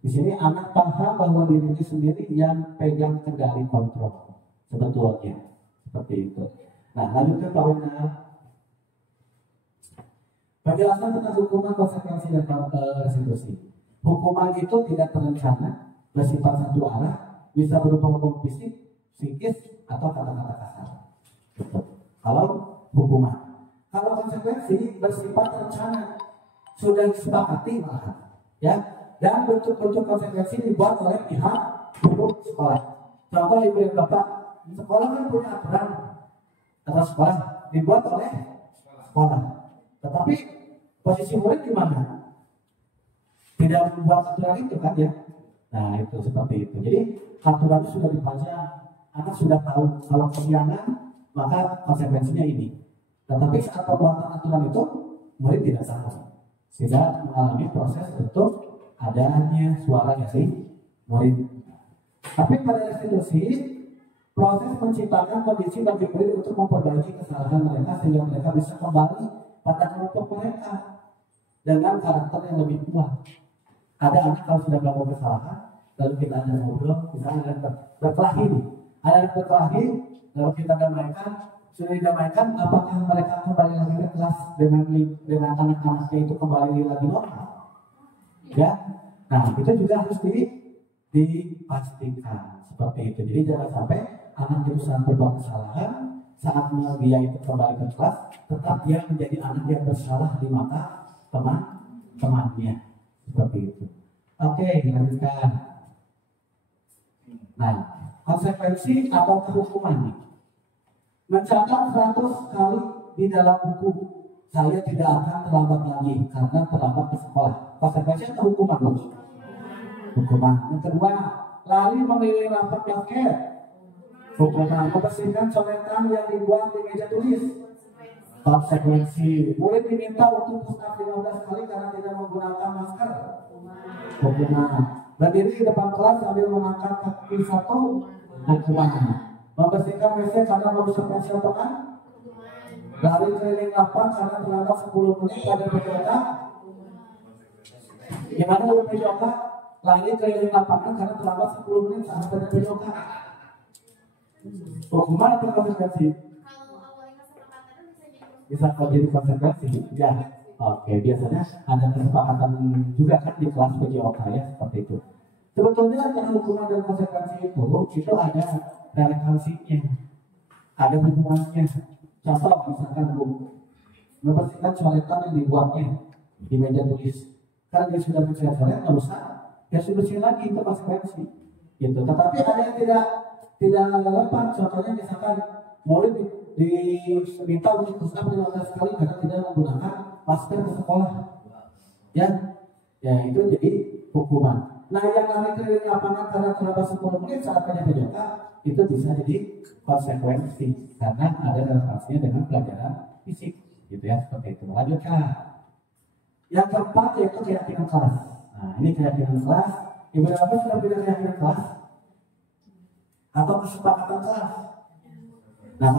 di sini anak paham bahwa dirinya sendiri yang pegang kendali kontrol sebetulnya seperti itu. Nah, lanjut ke poin penjelasan tentang hukuman, konsekuensi dan restitusi. Hukuman itu tidak terencana, bersifat satu arah, bisa berupa hukum fisik, psikis, atau kata-kata kasar. Kalau hukuman. Kalau konsekuensi bersifat terencana, sudah disepakati malah, ya. Dan bentuk-bentuk konsekuensi dibuat oleh pihak guru sekolah. Contoh ibu dan bapak, sekolah kan punya aturan atas sekolah, dibuat oleh sekolah. Tetapi posisi murid di mana? Tidak membuat aturan itu kan ya. Nah itu seperti itu. Jadi aturan itu sudah dibaca, anak sudah tahu kalau kesiangan maka konsekuensinya ini. Tetapi saat pembuatan aturan itu murid tidak tahu, sehingga mengalami proses untuk adanya suara dari murid. Tapi pada restitusi, proses menciptakan kondisi bagi murid untuk memperbaiki kesalahan mereka sehingga mereka bisa kembali pada kelompok mereka. dengan karakter yang lebih kuat. Ada anak kalau sudah melakukan kesalahan, lalu kita ada ngobrol, misalnya ada berkelahi nih, ada yang berkelahi, lalu kita damaikan, sudah didamaikan, apakah mereka kembali lagi ke kelas dengan anak-anaknya itu kembali lagi normal? Ya, nah itu juga harus dipastikan seperti itu. Jadi jangan sampai anak itu saat berbuat kesalahan, saatnya dia itu kembali ke kelas, tetap dia menjadi anak yang bersalah di mata teman-temannya. Seperti itu. Oke, lanjutkan. Nah, konsekuensi atau hukuman. Mencatat 100 kali di dalam buku, saya tidak akan terlambat lagi karena terlambat ke sekolah. Konsekuensi atau hukuman? Hukuman. Yang kedua, lari mengelilingi lapangan basket. Hukuman. Membersihkan coretan yang dibuat di meja tulis. Konsekuensi. Murid diminta untuk push up 15 kali karena tidak menggunakan masker. Hukuman. Berdiri di depan kelas sambil mengangkat kaki satu. Hukuman. Membersihkan WC karena merusak pensil teman. Lari keliling lapangan karena terlambat 10 menit pada PJOK. Gimana menurut PJOK? Lari keliling lapangan karena terlambat 10 menit saat pada PJOK. Hukuman atau konsekuensi? Bisa jadi konsekuensi, ya. Oke, biasanya ada kesepakatan juga kan di kelas PJOK ya, seperti itu. Sebetulnya antara hukuman dan konsekuensi itu ada relevansinya, ada hubungannya. Contoh misalkan membersihkan coretan yang dibuatnya di meja tulis, karena dia sudah mencoret nggak usah, ya sudah bersih lagi, itu konsekuensi. Gitu. Tetapi ada yang tidak relevan, contohnya misalkan murid diminta untuk push up 15 kali karena tidak menggunakan masker ke sekolah, ya itu jadi hukuman. Nah yang lari keliling lapangan karena terlambat 10 menit saat PJOK itu bisa jadi konsekuensi karena ada relevansinya dengan pelajaran fisik, gitu ya, seperti itu. Lanjutkan. Yang keempat yaitu keyakinan kelas. Nah ini keyakinan kelas. Ibu dan bapak sudah punya keyakinan kelas atau kesepakatan kelas. Nah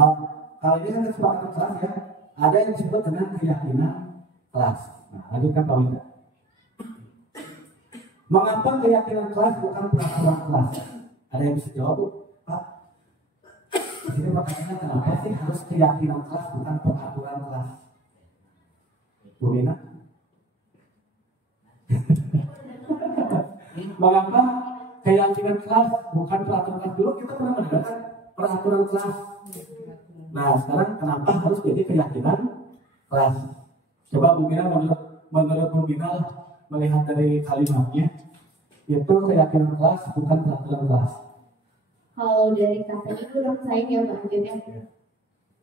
kalau ini kan kesepakatan kelas ya, ada yang disebut dengan keyakinan kelas. Nah lanjutkan Pak Wida. Mengapa keyakinan kelas bukan peraturan kelas? Ada yang bisa jawab, Pak? Jadi pertanyaannya kenapa sih harus keyakinan kelas bukan peraturan kelas? Bu Rina? Mengapa keyakinan kelas bukan peraturan kelas? Dulu kita pernah mendengar peraturan kelas. Nah sekarang kenapa harus jadi keyakinan kelas? Coba Bu Rina menurut Bu Rina melihat dari kalimatnya, itu keyakinan kelas bukan peraturan kelas. Kalau dari kata itu orang saya ya maksudnya,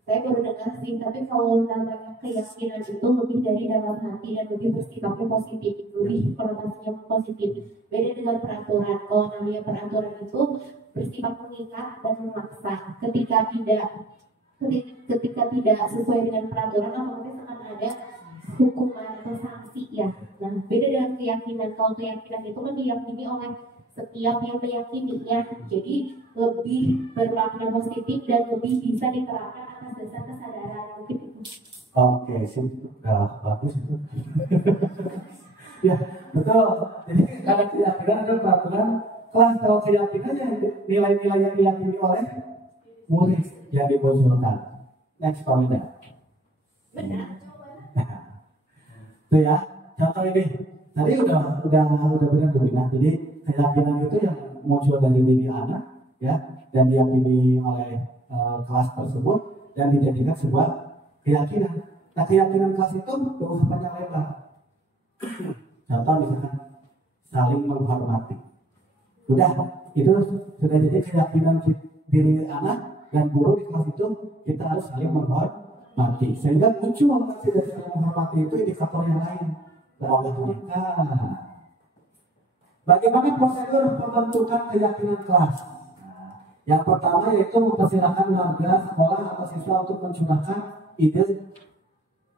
saya baru dengar sih, tapi kalau namanya keyakinan itu lebih dari dalam hati dan lebih bersifatnya positif, lebih konotasinya positif. Beda dengan peraturan. Kalau namanya peraturan itu bersifat mengikat dan memaksa. Ketika tidak sesuai dengan peraturan, otomatis akan ada hukuman atau sanksi ya. Nah, beda dengan keyakinan. Kalau keyakinan itu kan diyakini oleh setiap yang meyakininya, jadi lebih bermakna positif dan lebih bisa diterapkan atas dasar kesadaran mungkin itu. Oke, sih, bagus itu. Ya, betul. Jadi ada keyakinan ada peraturan kelas. Kalau keyakinannya nilai-nilai yang diyakini oleh murid yang dimunculkan. Next point. Benar. Itu ya, contoh ini tadi udah benar Bu Rina. Jadi keyakinan itu yang muncul dari diri anak ya, dan diyakini oleh kelas tersebut dan dijadikan sebuah keyakinan. Nah keyakinan kelas itu gak usah panjang lebar. Contoh misalkan saling menghormati. Udah, itu sudah jadi keyakinan diri anak dan guru di kelas itu, kita harus saling menghormati. Sehingga muncul nanti dari saling menghormati itu indikator yang lain. Bagaimana prosedur pembentukan keyakinan kelas? Yang pertama yaitu mempersilahkan warga sekolah atau siswa untuk mencurahkan ide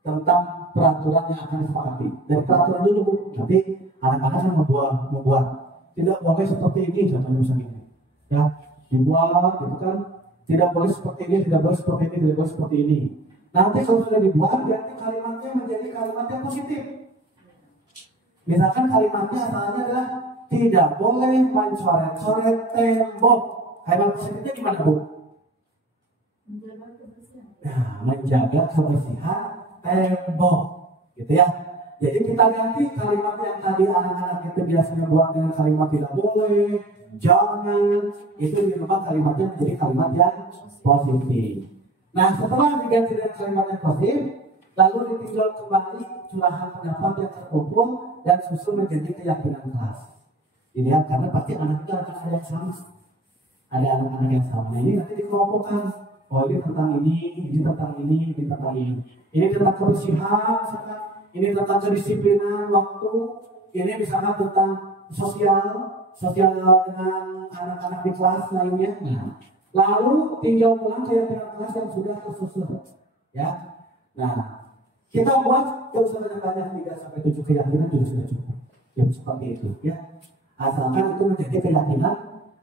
tentang peraturan yang akan disepakati. Dari peraturan dulu, nanti anak-anak yang membuat tidak boleh seperti ini, contohnya misalnya ini. Ya, dibuat itu kan tidak boleh seperti ini, tidak boleh seperti ini, tidak boleh seperti ini. Nanti kalau sudah dibuat, berarti kalimatnya menjadi kalimat yang positif. Misalkan kalimatnya asalnya adalah tidak boleh mencoret-coret tembok. Kalimat positifnya gimana, Bu? Nah, menjaga kebersihan tembok, gitu ya. Jadi kita ganti kalimat yang tadi anak-anak itu biasanya buat dengan kalimat tidak boleh, jangan, itu dirubah kalimatnya menjadi kalimat yang positif. Nah, setelah diganti dengan kalimat yang positif, lalu ditinjau kembali curahan pendapat yang terkumpul dan susun menjadi keyakinan kelas. Ini ya, karena pasti anak kita akan ada yang sama. Ada anak-anak yang sama. Nah, ini nanti dikelompokkan. Oh, ini tentang ini tentang ini tentang ini. Ini tentang kebersihan, ini tentang kedisiplinan waktu, ini misalnya tentang sosial dengan anak-anak di kelas lainnya. Nah, lalu tinjau ulang keyakinan kelas yang sudah tersusun, ya. Nah, kita buat yang usah banyak 3-7 keyakinan juga sudah cukup. Yang seperti itu, ya. Asalkan itu menjadi keyakinan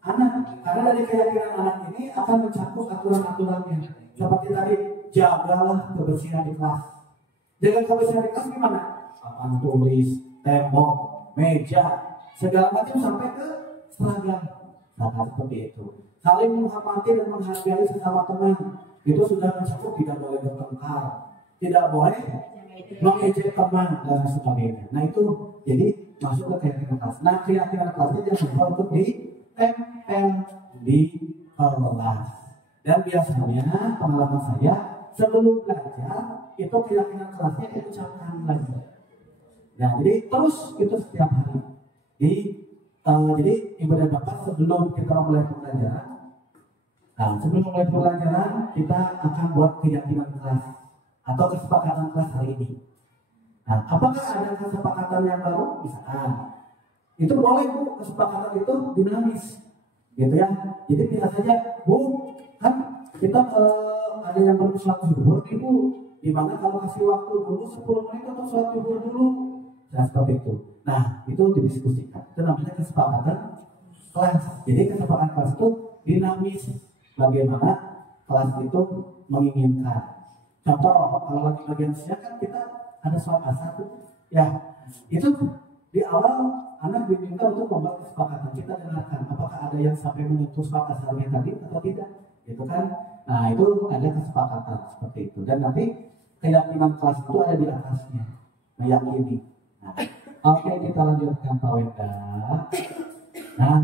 anak, karena dari keyakinan anak ini akan mencakup aturan-aturannya. Seperti tadi, jagalah kebersihan di kelas. Jaga kebersihan di kelas gimana? Papan tulis, tembok, meja, segala macam sampai ke seragam. Nah, seperti itu. Saling menghormati dan menghargai sesama teman. Itu sudah mencakup tidak boleh bertengkar, tidak boleh mengejek teman dan sebagainya. Nah, itu jadi masuk ke keyakinan kelas. Nah, keyakinan kelasnya jangan lupa untuk ditempel di kelas. Dan biasanya pengalaman saya sebelum belajar itu keyakinan kelasnya diucapkan lagi. Nah, jadi terus itu setiap hari. Jadi ibu dan bapak sebelum kita mulai pembelajaran, kita akan buat keyakinan kelas atau kesepakatan kelas hari ini. Nah, apakah ada kesepakatan yang baru? Misalkan itu boleh, Bu, kesepakatan itu dinamis, gitu ya. Jadi bisa saja, Bu, kan kita ada yang belum sholat zuhur, Ibu, dimana kalau kasih waktu dulu 10 menit atau sholat zuhur dulu, nah seperti itu. Nah, itu didiskusikan. Itu namanya kesepakatan kelas. Jadi kesepakatan kelas itu dinamis. Bagaimana kelas itu menginginkan. Contoh, kalau lagi bagian siang kan kita ada sholat asar tuh, ya itu di awal anak diminta untuk membuat kesepakatan. Kita dengarkan apakah ada yang sampai menyentuh sholat asarnya tadi atau tidak, gitu kan? Nah, itu ada kesepakatan seperti itu. Dan nanti keyakinan kelas itu ada di atasnya, meyakini. Nah, oke, kita lanjutkan Pak Wenda. Nah,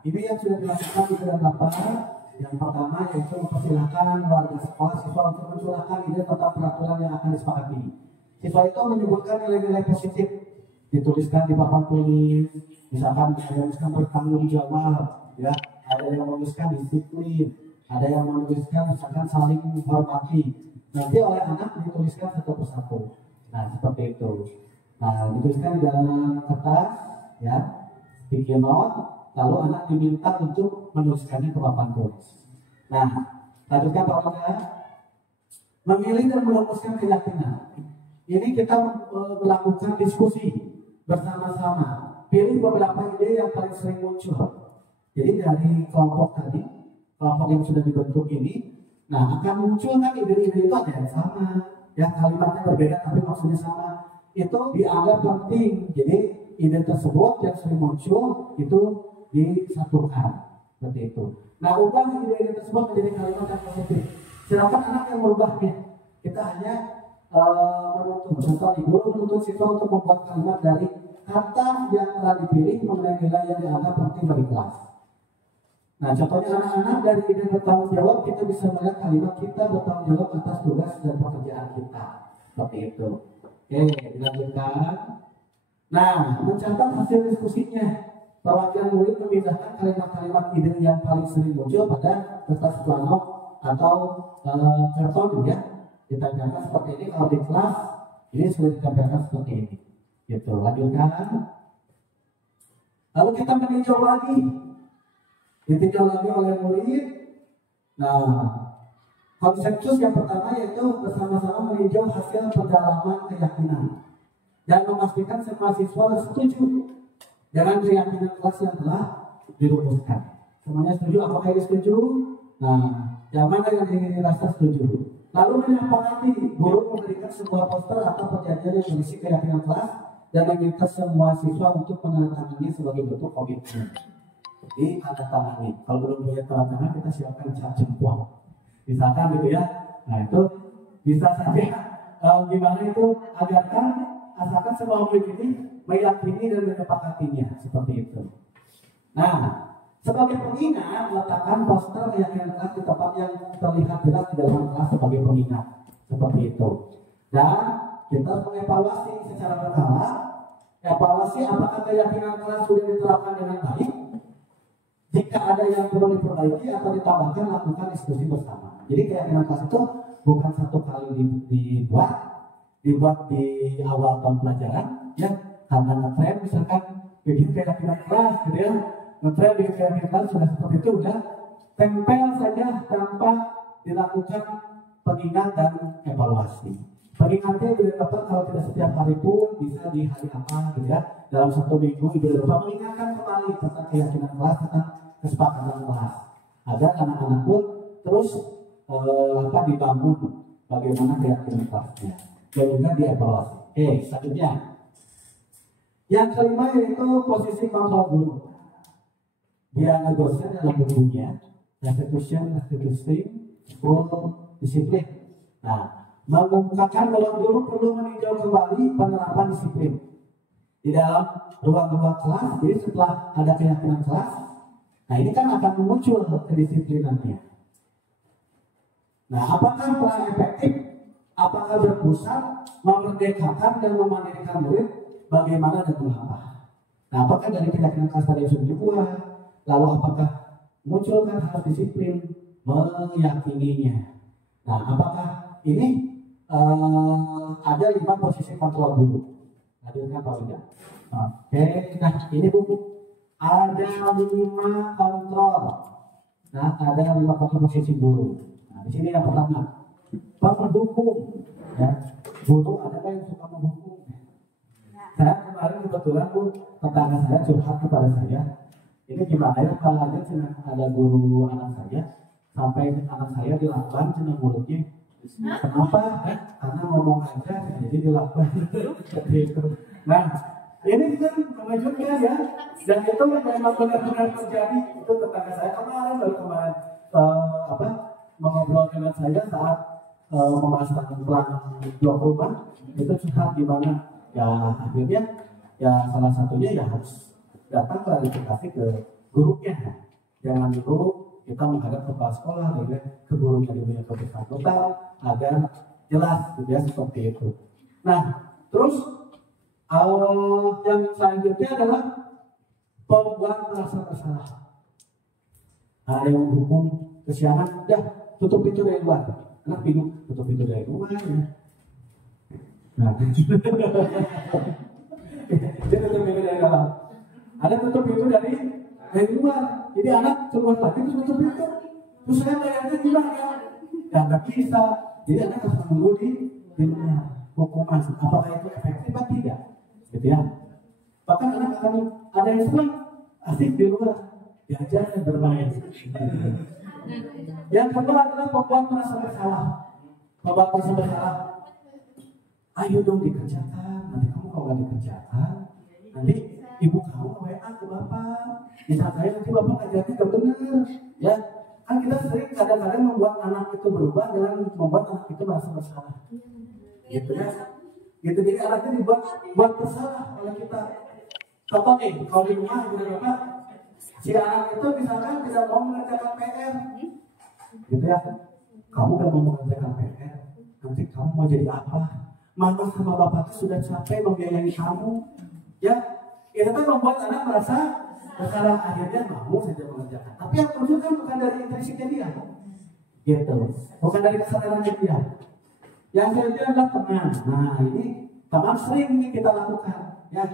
ini yang sudah dilakukan di dalam Bapak. Yang pertama yaitu mempersilahkan warga sekolah siswa untuk mencurahkan ide tentang peraturan yang akan disepakati. Siswa itu menyebutkan nilai-nilai positif, dituliskan di papan tulis, misalkan ada yang menuliskan bertanggung jawab, ya, ada yang menuliskan disiplin, ada yang menuliskan misalkan saling menghormati. Nanti oleh anak dituliskan satu persatu. Nah, seperti itu. Nah, dituliskan di dalam kertas, ya, sticky note. Lalu anak diminta untuk menuliskannya ke papan tulis. Nah, lanjutkan Pak Wanda. Memilih dan merumuskan keyakinan. Ini kita melakukan diskusi bersama-sama. Pilih beberapa ide yang paling sering muncul. Jadi dari kelompok tadi, kelompok yang sudah dibentuk ini, nah akan muncul kan ide-ide itu ada yang sama, yang kalimatnya berbeda tapi maksudnya sama. Itu dianggap penting. Jadi ide tersebut yang sering muncul itu disatukan seperti itu. Nah, ubah ide-ide tersebut menjadi kalimat yang positif. Silakan anak yang merubahnya. Kita hanya menuntut, contoh guru menuntut siswa untuk membuat kalimat dari kata yang telah dipilih mengenai nilai yang dianggap penting bagi kelas. Nah, contohnya anak-anak dari ide bertanggung jawab, kita bisa melihat kalimat kita bertanggung jawab atas tugas dan pekerjaan kita. Seperti itu. Oke, dilanjutkan. Nah, mencatat hasil diskusinya. Perwakilan murid memindahkan kalimat-kalimat ide yang paling sering muncul pada kertas planok atau karton, ya. Ditempelkan seperti ini. Kalau di kelas ini sudah ditempelkan seperti ini. Gitu. Lanjutkan. Lalu kita meninjau lagi. Ditinjau lagi oleh murid. Nah, konsensus yang pertama yaitu bersama-sama meninjau hasil pendalaman keyakinan dan memastikan semua siswa setuju dengan keyakinan kelas yang telah dirumuskan. Semuanya setuju? Apakah ini setuju? Nah, yang mana yang dirasa setuju? Lalu menyepakati guru memberikan sebuah poster atau perjanjian yang berisi keyakinan kelas dan meminta semua siswa untuk menandatangani sebagai bentuk komitmen. Jadi tanda tangani. Kalau belum punya tanda tangan kita silakan cap jempol. Misalkan gitu ya. Nah itu bisa saja gimana itu agarkan asalkan semua murid ini meyakini dan menyepakatinya seperti itu. Nah, sebagai pengingat, letakkan poster keyakinan kelas di tempat yang terlihat jelas di dalam kelas sebagai pengingat seperti itu. Dan kita harus mengevaluasi secara berkala. Evaluasi apakah keyakinan kelas sudah diterapkan dengan baik. Jika ada yang perlu diperbaiki atau ditambahkan, lakukan diskusi bersama. Jadi keyakinan kelas itu bukan satu kali dibuat di awal tahun pelajaran, ya karena ngetren misalkan bikin keyakinan kelas, gitu ya, ngetren bikin keyakinan kelas sudah seperti itu udah tempel saja tanpa dilakukan pengingat dan evaluasi. Pengingatnya tidak dapat kalau tidak setiap hari pun bisa di hari apa, gitu ya, dalam satu minggu ibu lupa mengingatkan kembali tentang keyakinan kelas, tentang kesepakatan kelas, agar anak-anak pun terus dibangun bagaimana keyakinan kelasnya dan juga dievaluasi. Oke, selanjutnya yang kelima yaitu posisi kontrol guru. Dia negosiasi dalam bukunya Restitution, School Discipline. Nah, mengungkapkan bahwa guru perlu meninjau kembali penerapan disiplin di dalam ruang-ruang kelas. Jadi setelah ada keyakinan kelas, nah ini kan akan muncul kedisiplinannya. Nah, apakah telah efektif? Apakah berpusat, memerdekakan dan memandirikan murid? Bagaimana dan mengapa? Nah, apakah dari keyakinan kelas tadi sudah dibuat? Lalu apakah muncul kan harus disiplin meyakininya? Nah, apakah ini ada 5 posisi kontrol guru? Hadirkan Pak Wida. Oke, nah ini buku ada 5 kontrol. Nah, ada 5 kontrol posisi guru. Nah, di sini yang pertama, mendukung. Ya, guru ada yang suka mendukung. Saya kemarin kebetulan tetangga saya curhat kepada saya. Ini gimana ya kalau ada guru anak saya sampai anak saya dilakukan cina mulutnya. Kenapa? Karena ngomong aja jadi dilakukan seperti itu. Nah, ini kan mengejutkan ya. Dan itu memang benar-benar terjadi. Itu tetangga saya kemarin mengobrol dengan saya saat membahas tentang plan blok rumah. Itu curhat gimana? Ya akhirnya ya salah satunya ya harus datang klarifikasi ke gurunya. Jangan dulu kita menghadap kepala sekolah, ke gurunya dulu yang bersangkutan agar jelas ya seperti itu. Nah, terus yang selanjutnya adalah pembuat merasa bersalah. Ada yang menghukum kesiangan, dah tutup pintu dari luar. Anak bingung, tutup pintu dari luar ya. Nah, jadi tutup pintu dari dalam. Ada tutup pintu dari luar. Jadi anak keluar lagi terus tutup pintu. Terus saya bayarnya gimana? Ya nggak bisa. Jadi anak harus menunggu di luar. Hukuman apakah itu efektif atau tidak? Gitu ya. Bahkan anak akan ada yang senang asik di luar, diajar dan bermain. Yang kedua adalah membuat merasa bersalah. Membuat merasa bersalah. Ayo dong dikerjakan. Nanti kamu kalau nggak dikerjakan, nanti ibu kamu WA ke bapak. Bisa saya nanti bapak ngajarnya nggak benar. Ya, kan kita sering kadang-kadang membuat anak itu berubah dengan membuat anak itu merasa bersalah. Gitu ya. Gitu jadi anaknya dibuat bersalah oleh kita. Contoh nih, kalau di rumah ibu dan bapak, si anak itu misalkan tidak mau mengerjakan PR. Gitu ya. Kamu gak mau mengerjakan PR, nanti kamu mau jadi apa? Mama sama bapak itu sudah capek membiayai kamu. Ya, itu kan membuat anak merasa bersalah, akhirnya mau saja mengerjakan. Tapi yang muncul kan bukan dari intrisiknya dia, gitu. Bukan dari kesadarannya dia. Yang selanjutnya adalah teman. Nah ini teman sering nih kita lakukan. Ya,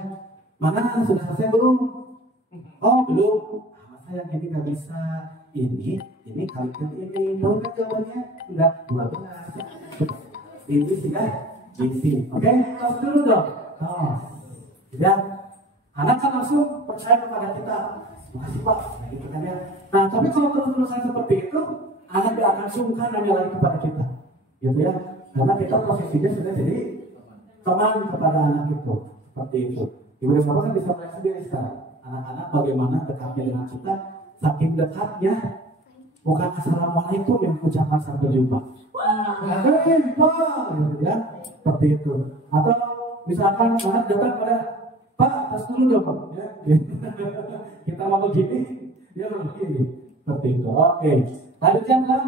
mana sudah selesai belum? Oh belum. Masa yang ini nggak bisa. Ini kali ini. Tahu kan jawabannya? Enggak. 12. Ini sudah isi. Oke, tos dulu dong. Ya. Anak kan langsung percaya kepada kita. Makasih Pak. Nah, gitu kan ya. Nah, tapi kalau terus-terusan seperti itu, anak tidak akan sungkan nanya lagi kepada kita. Gitu ya. Karena kita posisinya sudah jadi teman kepada anak itu. seperti itu. Ibu dan bapak kan bisa melihat sendiri sekarang anak-anak bagaimana dekatnya dengan kita, saking dekatnya bukan assalamualaikum yang ucapan sampai jumpa. Ya, seperti itu. Atau misalkan anak datang pada Pak, tas dulu dong, ya. Kita mau begini, dia begini, seperti itu. Oke, lanjutkan.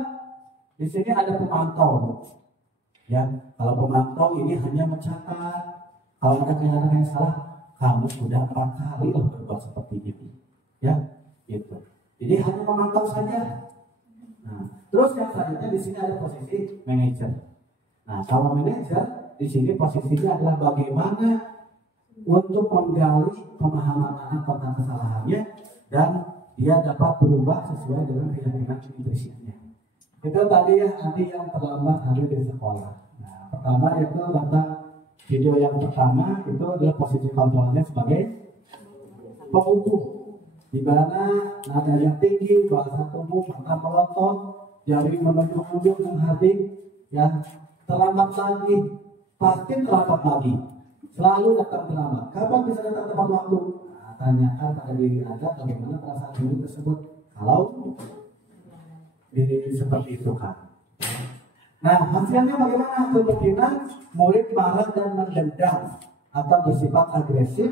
Di sini ada pemantau. Ya, kalau pemantau ini hanya mencatat. Kalau ada kenyataan yang salah, kamu sudah 4 kali loh berbuat seperti ini. Ya, gitu. Jadi hanya memantau saja. Nah, terus yang selanjutnya di sini ada posisi manajer. Nah, kalau manajer di sini posisinya adalah bagaimana untuk menggali pemahaman anak tentang kesalahannya dan dia dapat berubah sesuai dengan keyakinan intuisinya. Itu tadi ya, nanti yang terlambat hadir di sekolah. Nah, pertama itu tentang video yang pertama itu adalah posisi kontrolnya sebagai pengukur, di mana nadanya tinggi, bahasa tubuh, mata melotot, jari menunjuk-nunjuk menghading, ya terlambat lagi, pasti terlambat lagi, selalu datang terlambat. Kapan bisa datang tepat waktu? Nah, tanyakan pada diri Anda bagaimana perasaan diri tersebut kalau diri seperti itu kan. Nah, hasilnya bagaimana? Kemungkinan murid marah dan mendendam atau bersifat agresif.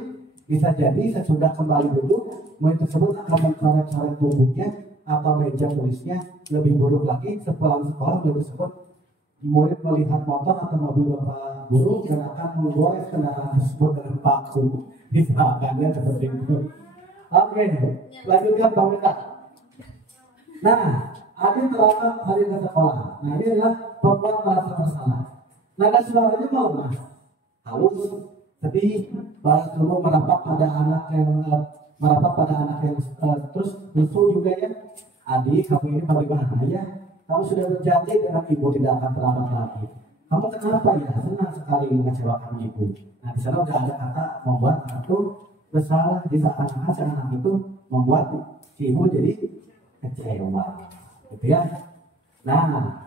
Bisa jadi sesudah kembali duduk, murid tersebut akan mencoret-coret bukunya atau meja tulisnya. Lebih buruk lagi, sepulang sekolah murid tersebut murid melihat motor atau mobil bapak guru dan akan menggores kendaraan tersebut dengan paku. Misalkan ya seperti itu. Oke, lanjutkan pemerintah. Nah, ada terlambat hari ke sekolah. Nah, ini adalah pembuat merasa bersalah. Nada suaranya melemah, halus, sedih, bahasa tubuh merapat pada anak yang terus lusuh juga ya. Adik, kamu ini bagaimana ya? Kamu sudah berjanji dengan ibu tidak akan terlambat lagi. Kamu kenapa ya? Senang sekali mengecewakan ibu. Nah, di sana udah ada kata membuat kartu bersalah. Di saat anak itu membuat si ibu jadi kecewa. Gitu ya. Nah,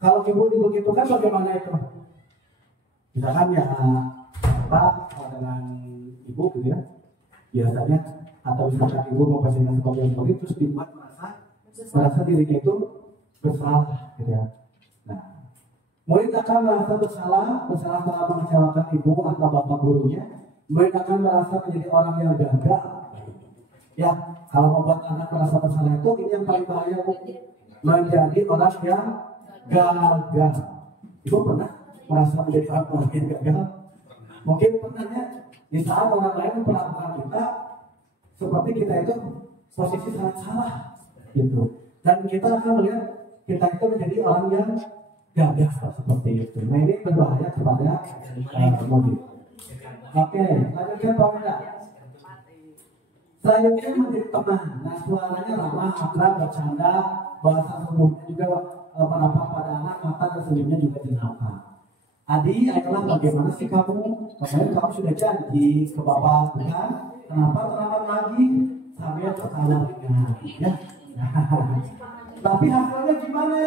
kalau ibu dibegitukan bagaimana itu? Misalkan ya Pak dengan ibu gitu ya, biasanya atau misalkan ibu mau pasien sebagai murid terus dibuat merasa dirinya itu bersalah gitu ya. Nah, murid akan merasa bersalah telah mengecewakan ibu atau bapak gurunya. Murid akan merasa menjadi orang yang gagal. Ya, kalau membuat anak merasa bersalah itu ini yang paling bahaya, Bu. Menjadi orang yang gagal. Ibu pernah merasa menjadi orang yang gagal? Mungkin pernahnya di saat orang lain memperlakukan kita seperti kita itu posisi sangat salah, gitu. Dan kita akan melihat kita itu menjadi orang yang gagal seperti itu. Nah, ini berbahaya kepada mobil. Oke, lanjutkan pemerintah. Selanjutnya menjadi teman. Nah, suaranya ramah, akrab, bercanda, bahasa tubuhnya juga merapat pada anak, mata dan senyumnya juga dinampak. Adi, ayolah bagaimana sih kamu? Kemarin kamu sudah janji ke bapak, bukan? Kenapa terlambat lagi? Sambil tertawa ringan, ya. Tapi hasilnya gimana?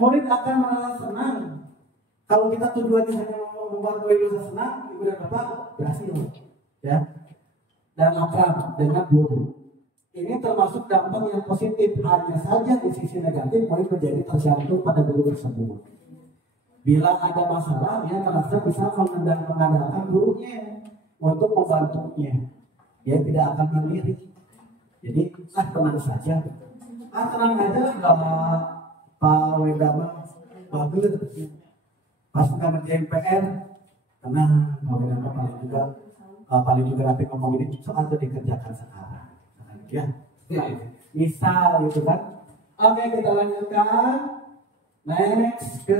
Murid akan merasa senang. Kalau kita tujuannya hanya membuat murid bisa senang, ibu dan bapak berhasil, ya. Dan akrab dengan guru. Ini termasuk dampak yang positif. Hanya saja di sisi negatif murid menjadi tergantung pada guru tersebut. Bila ada masalah, dia merasa bisa mengandalkan gurunya untuk membantunya. Dia tidak akan mandiri. Jadi, tenang saja. Tenang aja lah Pak Wedama bagus. Pas ngerjain PR, tenang. Pak Wedama paling juga nanti ngomong ini soal itu dikerjakan sekarang. Ya, misal gitu kan. Oke, kita lanjutkan. Next ke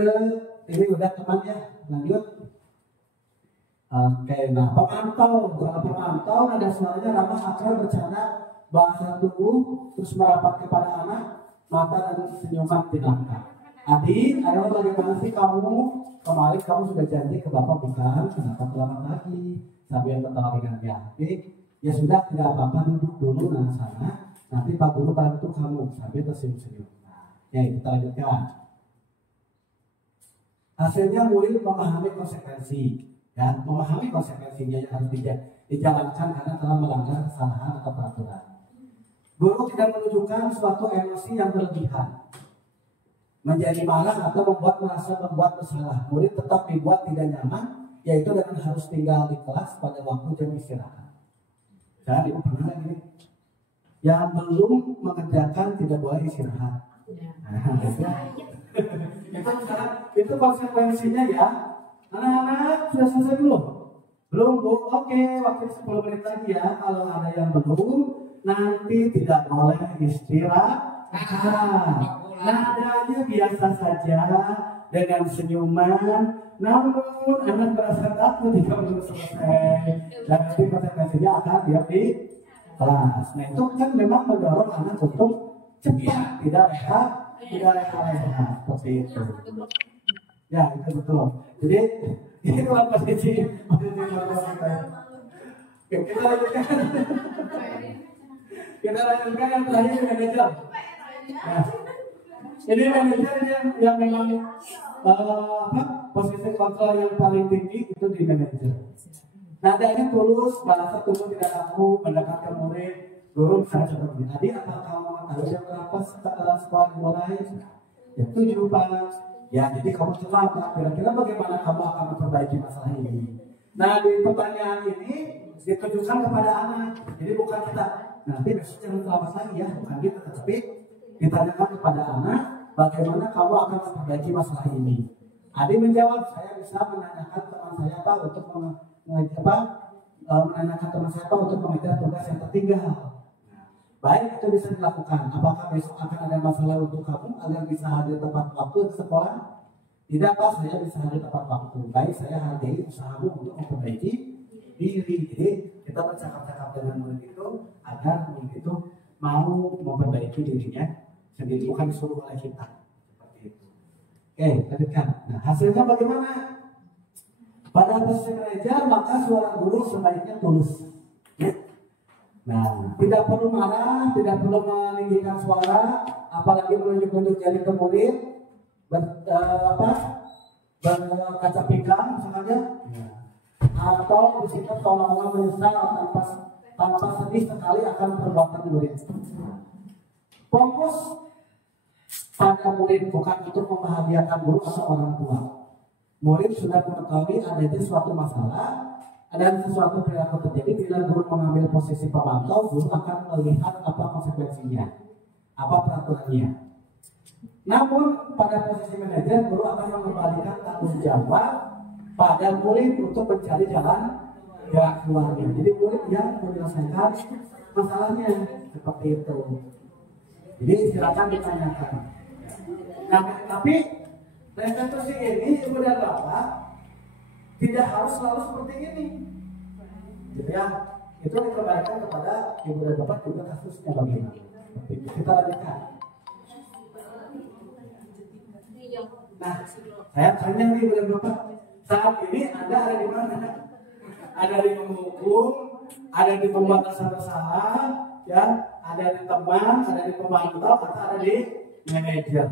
ini udah temannya, lanjut. Oke, nah pemantau, kalau pemantau ada suaranya ramah, akrab, bercanda, bahasa tubuh, terus merapat kepada anak, mata dan senyuman dinampak. Adi, ayo bagaimana sih kamu? Kemarin kamu sudah janji ke bapak, bukan? Kenapa terlambat lagi? Sambil tertawa ringan ya. Oke, ya sudah, tidak apa-apa, duduk dulu di sana. Nanti Pak Guru bantu kamu sambil tersenyum-senyum. Nah, ya kita lanjutkan. Hasilnya murid memahami konsekuensi. Ya, memahami konsekuensinya yang harus dijalankan karena telah melanggar kesalahan atau peraturan. Guru tidak menunjukkan suatu emosi yang berlebihan, menjadi marah atau merasa membuat bersalah. Murid tetap dibuat tidak nyaman, yaitu dengan harus tinggal di kelas pada waktu jam istirahat. Dan ibu pernah nggak gini? Yang belum mengerjakan tidak boleh istirahat. Nah, itu konsekuensinya ya. Anak-anak sudah selesai belum? Belum bu? Oke, waktu 10 menit lagi ya. Kalau ada yang belum, nanti tidak boleh istirahat. Nadanya biasa saja dengan senyuman. Namun anak merasa takut jika belum selesai. Dan nanti konsekuensinya akan diam di kelas. Nah itu kan memang mendorong anak untuk cepat, tidak rehat, seperti itu. Ya itu betul. Jadi ini kalau posisi kita lanjutkan. Kita lanjutkan yang terakhir manajer. Nah, ini manajer yang memang posisi kontrol yang paling tinggi itu di manajer. Nadanya tulus, bahasa tulus tidak kaku, mendekatkan murid, guru misalnya seperti ini. Tadi apa kamu tahu jam berapa sekolah dimulai? Ya 7 Pak. Ya jadi kamu terlambat. Kira-kira bagaimana kamu akan memperbaiki masalah ini? Nah di pertanyaan ini ditujukan kepada anak. Jadi bukan kita nanti besok jangan terlambat lagi ya, bukan gitu. Tapi ditanyakan kepada anak, bagaimana kamu akan memperbaiki masalah ini? Adi menjawab, saya bisa menanyakan teman saya Pak untuk menanyakan teman saya Pak untuk mengejar tugas yang tertinggal. Baik, itu bisa dilakukan. Apakah besok akan ada masalah untuk kamu agar bisa hadir tepat waktu di sekolah? Tidak Pak, saya bisa hadir tepat waktu. Baik, saya hargai usahamu untuk memperbaiki diri. Jadi kita bercakap-cakap dengan murid itu agar murid itu mau memperbaiki dirinya sendiri, bukan disuruh oleh kita. Seperti itu. Oke, lanjutkan. Nah, hasilnya bagaimana? Pada posisi manajer, maka suara guru sebaiknya tulus. Nah, tidak perlu marah, tidak perlu meninggikan suara, apalagi menunjuk-nunjuk jari ke murid, berkaca pinggang misalnya, atau bersikap seolah-olah menyesal tanpa sedih sekali akan perbuatan murid. Fokus pada murid, bukan untuk membahagiakan guru atau orang tua. Murid sudah mengetahui adanya suatu masalah dan sesuatu perilaku terjadi, bila guru mengambil posisi pemantau, guru akan melihat apa konsekuensinya, apa peraturannya. Namun pada posisi manajer, guru akan mengembalikan tanggung jawab pada murid untuk mencari jalan keluarnya. Jadi murid yang menyelesaikan masalahnya, seperti itu. Jadi silakan ditanyakan. Nah, tapi restitusi ini ibu dan bapak tidak harus selalu seperti ini. Gitu ya. Itu dikembalikan kepada ibu dan bapak juga kasusnya bagaimana. Kita lanjutkan. Nah, saya tanya nih ibu dan bapak, saat ini Anda ada di mana? Ada di penghukum, ada di pembatasan bersalah, ya, ada di teman, ada di pemantau, atau ada di manajer.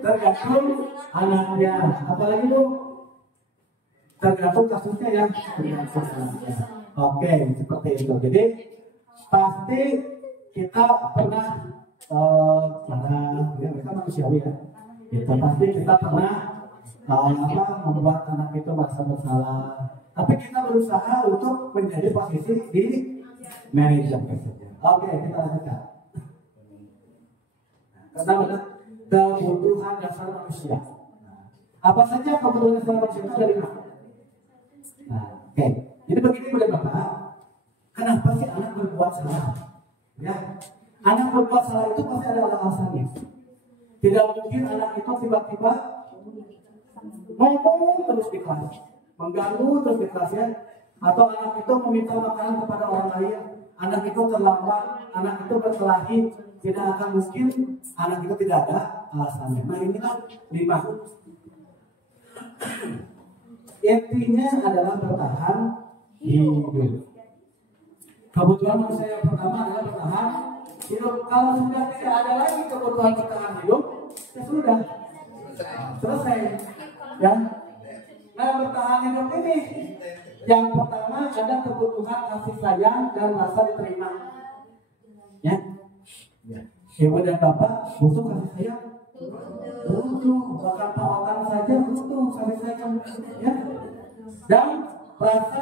Tergantung anaknya. Apalagi Bu? Tergantung kasusnya ya. Oke, seperti itu. Jadi pasti kita pernah ya, mereka manusiawi ya. Gitu. Pasti kita pernah membuat anak itu merasa bersalah. Tapi kita berusaha untuk menjadi posisi di manajer. Oke, kita lanjutkan. Karena benar kebutuhan dasar manusia. Apa saja kebutuhan dasar manusia itu dari mana? Nah, oke. Jadi begini benar Bapak, kenapa sih anak berbuat salah? Ya, anak berbuat salah itu pasti ada alasannya. Tidak mungkin anak itu tiba-tiba ngomong terus di kelas, mengganggu terus di kelas ya, atau anak itu meminta makanan kepada orang lain, anak itu terlambat, anak itu berkelahi, tidak akan mungkin anak itu tidak ada alasannya. Nah inilah 5. Intinya adalah bertahan hidup. Kebutuhan manusia yang pertama adalah bertahan hidup. Kalau sudah tidak ada lagi kebutuhan bertahan hidup, ya sudah selesai. Ya. Nah, bertahan hidup ini yang pertama ada kebutuhan kasih sayang dan rasa diterima. Ya, ibu dan bapak butuh kasih sayang, butuh bahkan perawatan saja butuh kasih sayang, ya. Dan rasa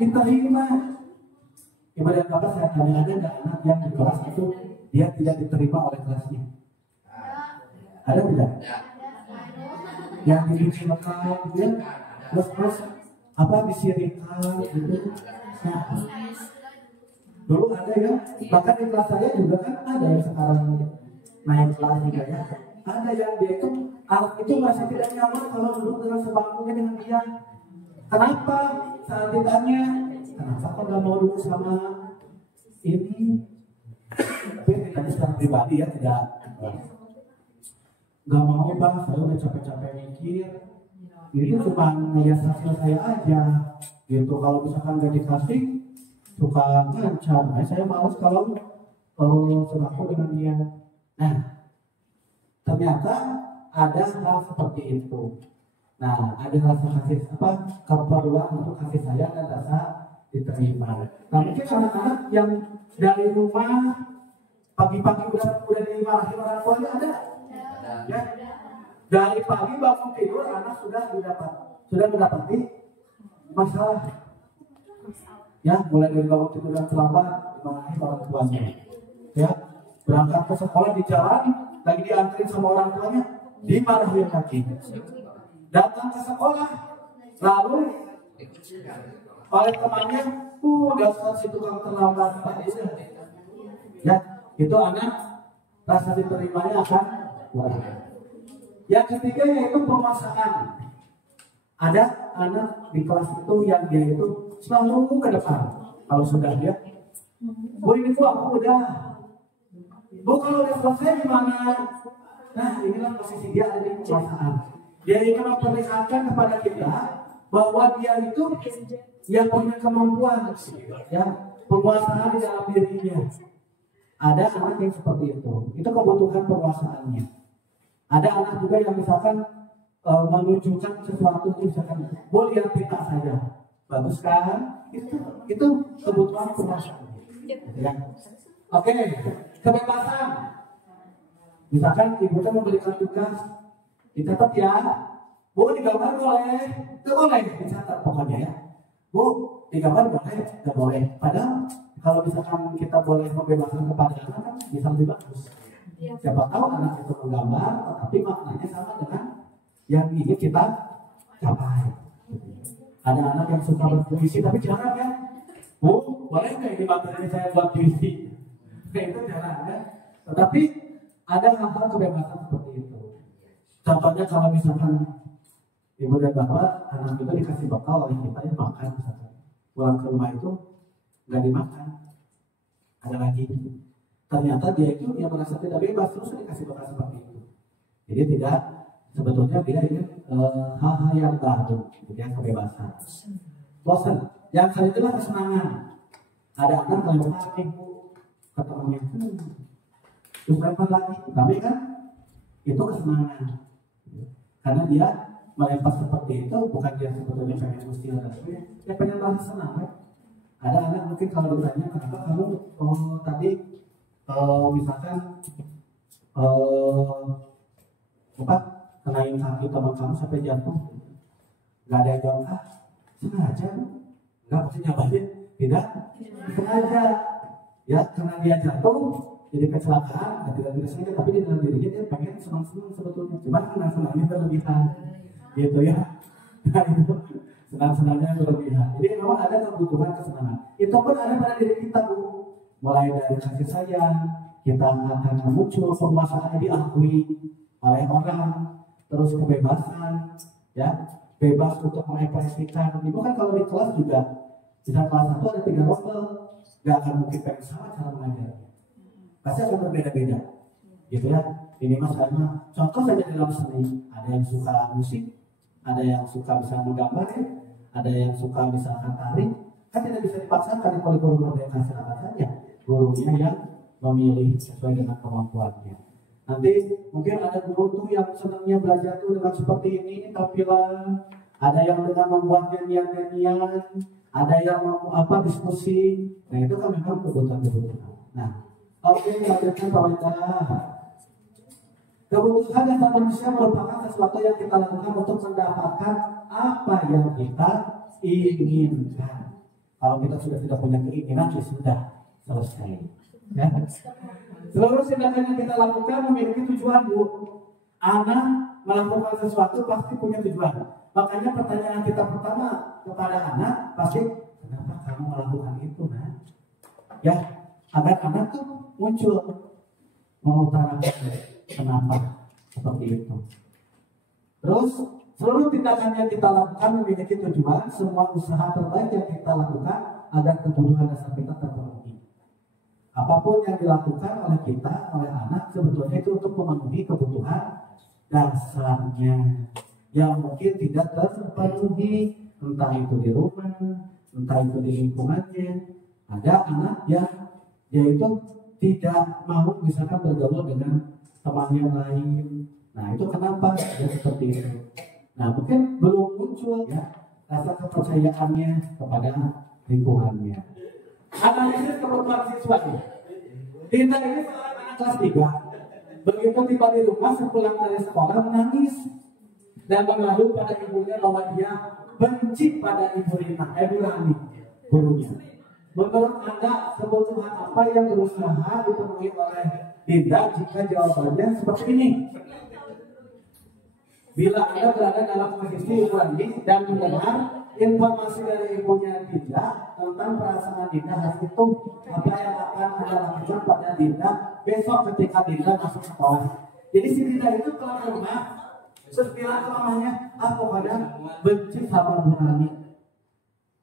diterima. Ibu dan bapak saya tanya, ada nggak anak yang di kelas itu dia tidak diterima oleh kelasnya? Ada tidak? Yang dibicarakan gitu ya, terus apa disirikan gitu. Nah, dulu ada ya, bahkan di kelas saya juga kan ada yang sekarang naik kelas juga ya. Ada yang dia itu anak itu masih tidak nyaman kalau duduk dengan sebangkunya dengan dia. Kenapa? Saat ditanya, kenapa kok gak mau duduk sama ini? Tapi ditanya secara pribadi ya, tidak. Gak mau bang, saya udah capek-capek mikir. Itu cuma ngeliat hasil saya aja. Gitu, kalau misalkan gak dikasih, suka ngancam. Nah, saya males kalau sebangku dengan dia. Nah, ternyata ada hal seperti itu. Nah, ada rasa kasih keperluan untuk kasih sayang dan rasa diterima. Nah, mungkin anak-anak yang dari rumah pagi-pagi udah dimarahin orang tuanya ada. Ya. Dari pagi bangun tidur anak sudah mendapati masalah. Ya, mulai dari bangun tidur dan terlambat dimarahin orang tuanya. Ya, berangkat ke sekolah di jalan lagi diantarin sama orang tuanya dimarahin lagi. Datang ke sekolah lalu oleh temannya, dasar si tukang terlambat. Ya, itu anak rasa diterimanya akan kurang. Yang ketiga yaitu penguasaan. Ada anak di kelas itu yang dia itu selalu ke depan. Kalau sudah dia, ini tuh aku udah. Kalau udah selesai gimana? Nah, inilah posisi dia ada di penguasaan. Dia ingin memperlihatkan kepada kita bahwa dia itu yang punya kemampuan, ya, penguasaan di dalam dirinya. Ada anak yang seperti itu kebutuhan penguasaannya. Ada anak juga yang misalkan menunjukkan sesuatu, misalkan boleh lihat pita saja, bagus kan? Itu kebutuhan penguasaan. Ya. Oke, kebebasan. Misalkan ibu memberikan tugas, dicatat ya. Bu, digambar boleh, nggak boleh dicatat pokoknya ya. Bu, digambar boleh, nggak boleh. Padahal kalau misalkan kita boleh membebaskan kepada anak, bisa lebih bagus. Siapa tahu anak itu menggambar, tapi maknanya sama dengan yang ingin kita capai. Ada anak yang suka berpuisi, tapi jarang ya. Bu, boleh nggak ini materi saya buat puisi? Itu jarang ya. Tetapi ada hal-hal kebebasan seperti itu. Contohnya kalau misalkan ibu dan bapak, anak itu dikasih bekal oleh kita yang makan misalkan. Pulang ke rumah itu nggak dimakan. Ada lagi. Ternyata dia itu yang merasa tidak bebas, terus dikasih bekal seperti itu. Jadi tidak, sebetulnya dia ingin hal-hal yang baru, yang kebebasan. Bosan. Yang selanjutnya kesenangan. Ada anak yang lempar ke temannya, terus lempar lagi, tapi kan itu kesenangan. Karena dia melempar seperti itu, bukan dia sebetulnya pengen usil dan sebagainya, dia pengen merasa senang kan? Ada anak mungkin kalau ditanya, kenapa kamu tadi misalkan kenain kaki teman kamu sampai jatuh, nggak ada yang jawab, sengaja, nggak pasti nyabahin, tidak sengaja, ya karena dia jatuh jadi kecelakaan, tidak sengaja, tapi di dalam dirinya dia pengen senang-senang sebetulnya, cuma senang-senangnya berlebihan, gitu ya. Nah itu senang-senangnya berlebihan. Jadi memang ada kebutuhan kesenangan. Itu pun ada pada diri kita, Bu. Mulai dari kasih sayang, kita akan muncul penguasaan diakui oleh orang, terus kebebasan, ya, bebas untuk mengekspresikan. Ibu kan kalau di kelas juga, bisa kelas 1 ada 3 rombel, nggak akan mungkin sama cara mengajarnya. Pasti akan berbeda-beda, gitu ya. Ini mas Alma, contoh saja dalam seni, ada yang suka musik, ada yang suka bisa menggambar, ya, ada yang suka misalkan tari, kan tidak bisa dipaksakan di kurikulum merdeka silakan saja. Gurunya yang memilih sesuai dengan kemampuannya. Nanti mungkin ada guru tuh yang senangnya belajar tuh dengan seperti ini, tampilan ada yang dengan membuat nyanyian, ada yang mau diskusi. Nah itu kan memang kebutuhan. Nah, oke, lanjutkan Pak Wenda. Kebutuhan dasar manusia merupakan sesuatu yang kita lakukan untuk mendapatkan apa yang kita inginkan. Kalau kita sudah tidak punya keinginan, ya sudah selesai. Ya. Seluruh tindakan yang kita lakukan memiliki tujuan, Bu. Anak melakukan sesuatu pasti punya tujuan. Makanya pertanyaan kita pertama kepada anak pasti, kenapa kamu melakukan itu, Nak? Ya, agar anak tuh muncul mengutarakan kenapa seperti itu. Terus seluruh tindakan yang kita lakukan memiliki tujuan. Semua usaha terbaik yang kita lakukan agar kebutuhan dasar kita terpenuhi. Apapun yang dilakukan oleh kita, oleh anak, sebetulnya itu untuk memenuhi kebutuhan dasarnya yang mungkin tidak terpenuhi, entah itu di rumah, entah itu di lingkungannya. Ada anak yang dia itu tidak mau misalkan bergaul dengan teman yang lain. Nah itu kenapa dia seperti itu? Nah mungkin belum muncul ya rasa kepercayaannya kepada lingkungannya. Analisis kebutuhan siswa ini. Dinda ini seorang anak kelas 3. Begitu tiba di rumah sepulang dari sekolah menangis dan mengaduh pada ibunya bahwa dia benci pada Ibu Rani, gurunya. Menurut Anda kebutuhan apa yang berusaha dipenuhi oleh Dinda jika jawabannya seperti ini? Bila Anda berada dalam posisi Ibu Rani dan mendengar informasi dari ibunya Dinda tentang perasaan Dinda hari itu, apa yang akan Anda lakukan pada Dinda besok ketika Dinda masuk sekolah? Jadi si Dinda itu keluar rumah, terus bilang ke mamanya, pokoknya benci sama Bu Rani.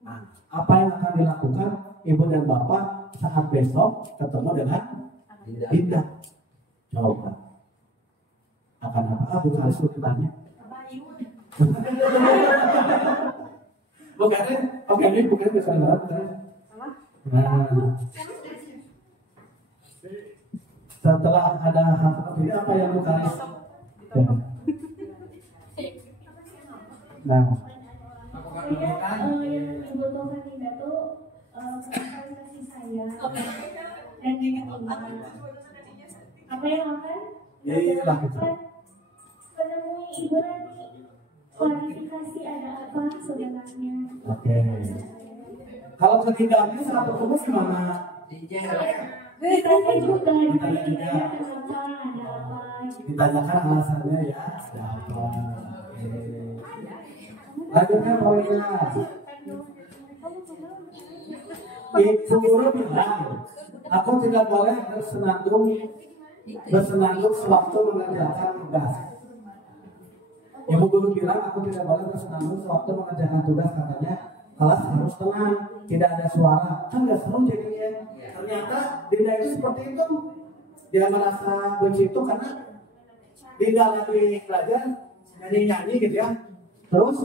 Nah, apa yang akan dilakukan ibu dan bapak saat besok ketemu dengan Dinda? Coba. Akan apa? Bukan sebutannya. Bukan bisa banget. Nah, setelah ada hal seperti ini apa yang bukan? Nah, yang dibutuhkan Dinda tuh kasih sayang dan keinginan. Apa yang akan dilakukan menemui Ibu Rani, klarifikasi ada apa sebenarnya. Oke. Kalau ketiganya saat ketemu gimana? Ditanya juga, ada apa? Ditanyakan alasannya ya, ada apa? Lanjutkan poinnya. Ibu guru bilang, aku tidak boleh bersenandung sewaktu mengerjakan tugas. Ibu guru bilang, aku tidak boleh bersenandung sewaktu mengerjakan tugas, katanya kelas harus tenang, tidak ada suara, kan gak seru jadinya. Ternyata Dinda itu seperti itu. Dia merasa benci itu karena Dinda lagi belajar nyanyi gitu ya. Terus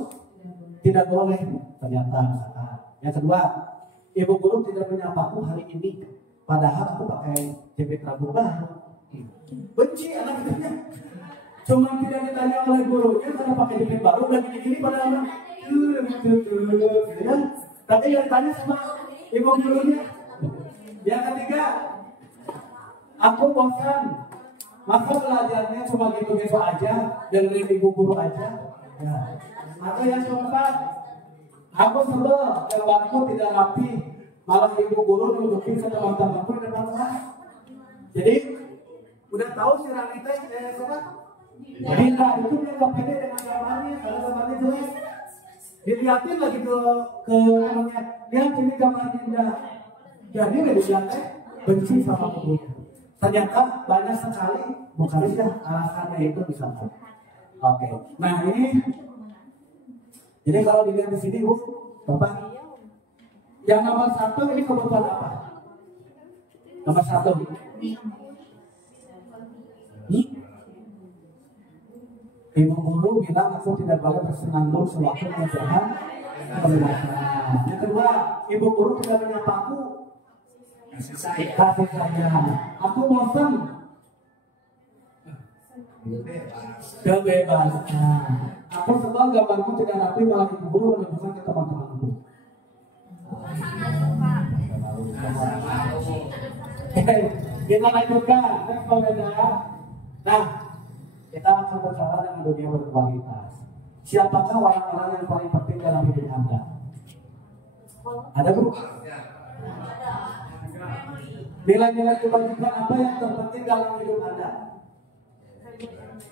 tidak boleh ternyata. Yang kedua, ibu guru tidak menyapaku hari ini, padahal aku pakai jepit rambut baru. Benci anak itu. Cuma tidak ditanya oleh gurunya karena pakai jepit baru udah gini-gini padahal ya. Tapi yang ditanya sama ibu gurunya. Yang ketiga, aku bosan. Maka belajarnya cuma gitu-gitu aja, dengerin ibu guru aja. Ya. Atau yang keempat, aku sebel, gambarku tidak rapi, malah ibu guru nudukin ke teman-temanku di depan kelas. Jadi udah tahu si Rani teh siapa? Dinda itu dia nggak pede dengan gambarnya, karena gambarnya jelas. Dilihatin lagi ke temannya, lihat ini gambar Dinda. Jadi dia teh benci sama guru. Ternyata banyak sekali bukan saja alasannya itu bisa. Oke, nah ini. Jadi kalau dilihat di sini, Bapak, yang nomor 1 ini kebutuhan apa? Nomor 1. Ibu guru bilang aku tidak boleh bersenandung sewaktu mengerjakan pembelajaran. Yang kedua, ibu guru tidak menyapaku. Kasih sayang. Aku bosan. Kebebasan. Aku sebab gambarku tidak rapi malah ibu guru menunjukkan ke teman-temanku. Kita lanjutkan. Next Pawenda. Nah, kita akan berbicara dengan dunia berkualitas. Siapakah orang-orang yang paling penting dalam hidup Anda? Ada Bu? Nilai-nilai kebajikan apa yang terpenting dalam hidup Anda?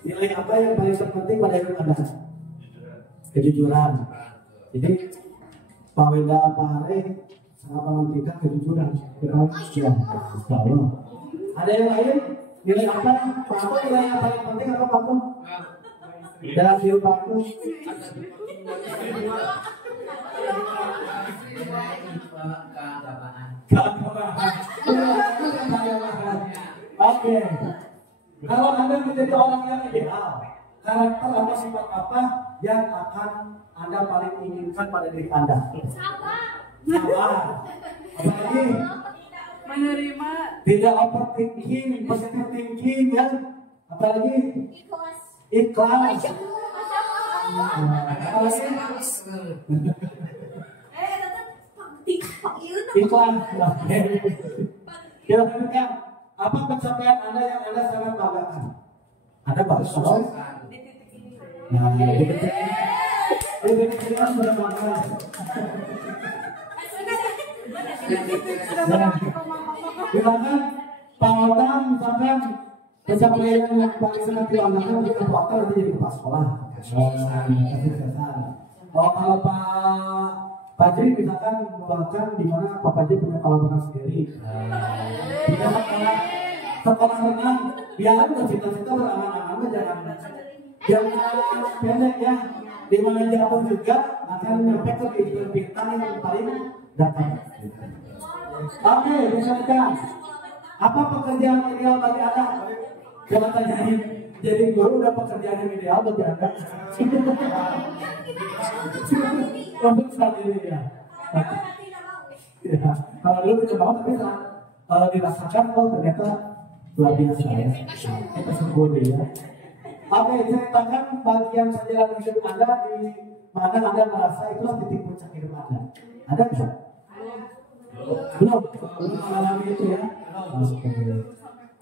Nilai apa yang paling terpenting pada hidup Anda? Kejujuran. Jadi Pak Wenda Pak Are sangat mementingkan kejujuran. Ya, Insya Allah. Ada yang lain? Nilai apa? Pak Aku nilai yang paling penting apa Pak Aku? Dalam hidup Pak Aku? Oke. Kalau Anda menjadi orang yang ideal, karakter atau sifat apa yang akan Anda paling inginkan pada diri Anda? Sabar. Apalagi menerima, tidak overthinking, positive thinking ya. Apalagi ikhlas. Ikhlas. Kira-kira apa pencapaian Anda yang Anda sangat banggakan? Anda bagus loh. Nah, di titik ini sudah bangga. Silakan Pak Otang misalkan pencapaian yang paling sangat dibanggakan di Pak Otang nanti jadi kepala sekolah. Oh, kalau Pak Jiri misalkan membanggakan di mana Pak Jiri punya kolam renang sendiri. Tidak sekolah renang, biar cita-cita berangan-angan jangan pendek ya. Di mana jauh juga akan nyampe ke bintang yang paling dapat. Oke, misalkan apa pekerjaan ideal bagi Anda? Coba tanyain. Jadi guru udah pekerjaan yang ideal bagi Anda. Untuk saat ini ya. Ya, kalau dulu tidak mau tapi kalau dirasakan ternyata luar biasa ya. Kita syukur ya. Oke, ceritakan bagian sejarah hidup Anda di mana Anda merasa itulah titik puncak hidup Anda. Ada bisa? Belum mengalami itu ya. Oke.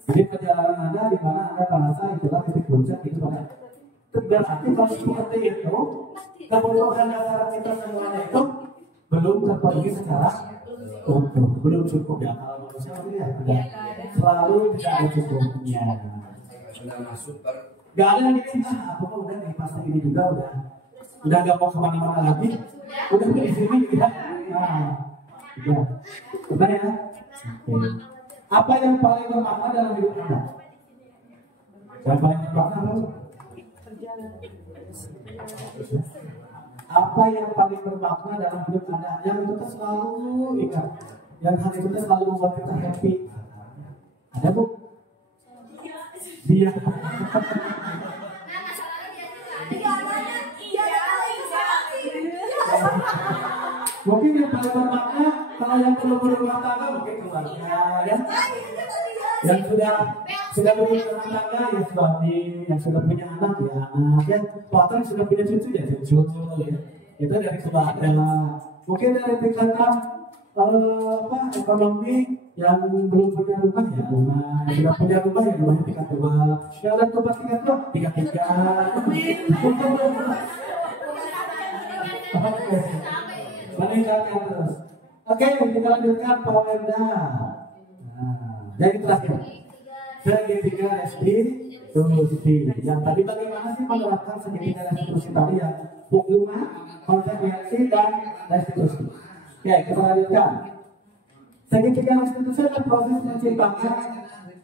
Jadi perjalanan Anda di mana Anda merasa itulah titik puncak hidup Anda. Berarti kalau seperti itu, kebutuhan dasar kita semuanya itu belum terpenuhi secara utuh, belum cukup ya. Kalau manusia ya tidak selalu tidak ada cukupnya. Sudah masuk Gak ada yang dikit, aku mah udah di fase ini juga udah gak mau kemana-mana lagi, udah di sini ya. Nah, ya, benar ya. Oke. Apa yang paling bermakna dalam hidup Anda? Yang paling bermakna apa? Apa yang paling bermakna dalam hidup Anda? Yang itu selalu ingat, yang hal itu selalu membuat kita happy. Ada Bu? Dia. Mungkin yang paling bermakna kalau yang belum berumah tangga mungkin keluarga ya. Yang sudah berumah tangga ya suami, yang sudah punya anak ya anak ya. Bahkan sudah punya cucu ya cucu ya. Itu dari keluarga. Mungkin dari tingkatan ekonomi yang belum punya rumah ya rumah, yang sudah punya rumah ya rumahnya tingkat 2, yang ada tempat tingkat 2 tingkat 3. Meningkatkan terus. Oke, kita lanjutkan Pak Wenda. Jadi terakhir segitiga restitusi. Yang tadi bagaimana sih menerapkan segitiga restitusi tadi ya? Hukuman, konsekuensi dan restitusi. Oke, kita lanjutkan. Segitiga restitusi adalah proses menciptakan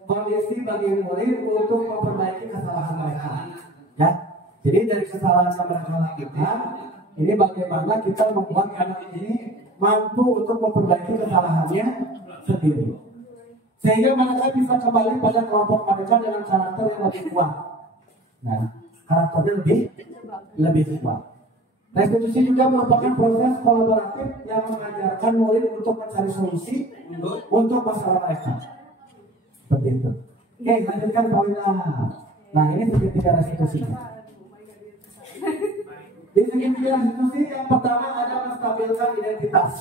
kondisi bagi murid untuk memperbaiki kesalahan mereka. Ya, jadi dari kesalahan yang mereka lakukan, ini bagaimana kita membuat anak ini mampu untuk memperbaiki kesalahannya sendiri, sehingga mereka bisa kembali pada kelompok mereka dengan karakter yang lebih kuat. Nah, karakternya lebih kuat. Restitusi juga merupakan proses kolaboratif yang mengajarkan murid untuk mencari solusi untuk masalah mereka. Seperti itu. Oke, lanjutkan poinnya. Nah ini segitiga restitusinya. Di segitiga restitusi yang pertama ada menstabilkan identitas.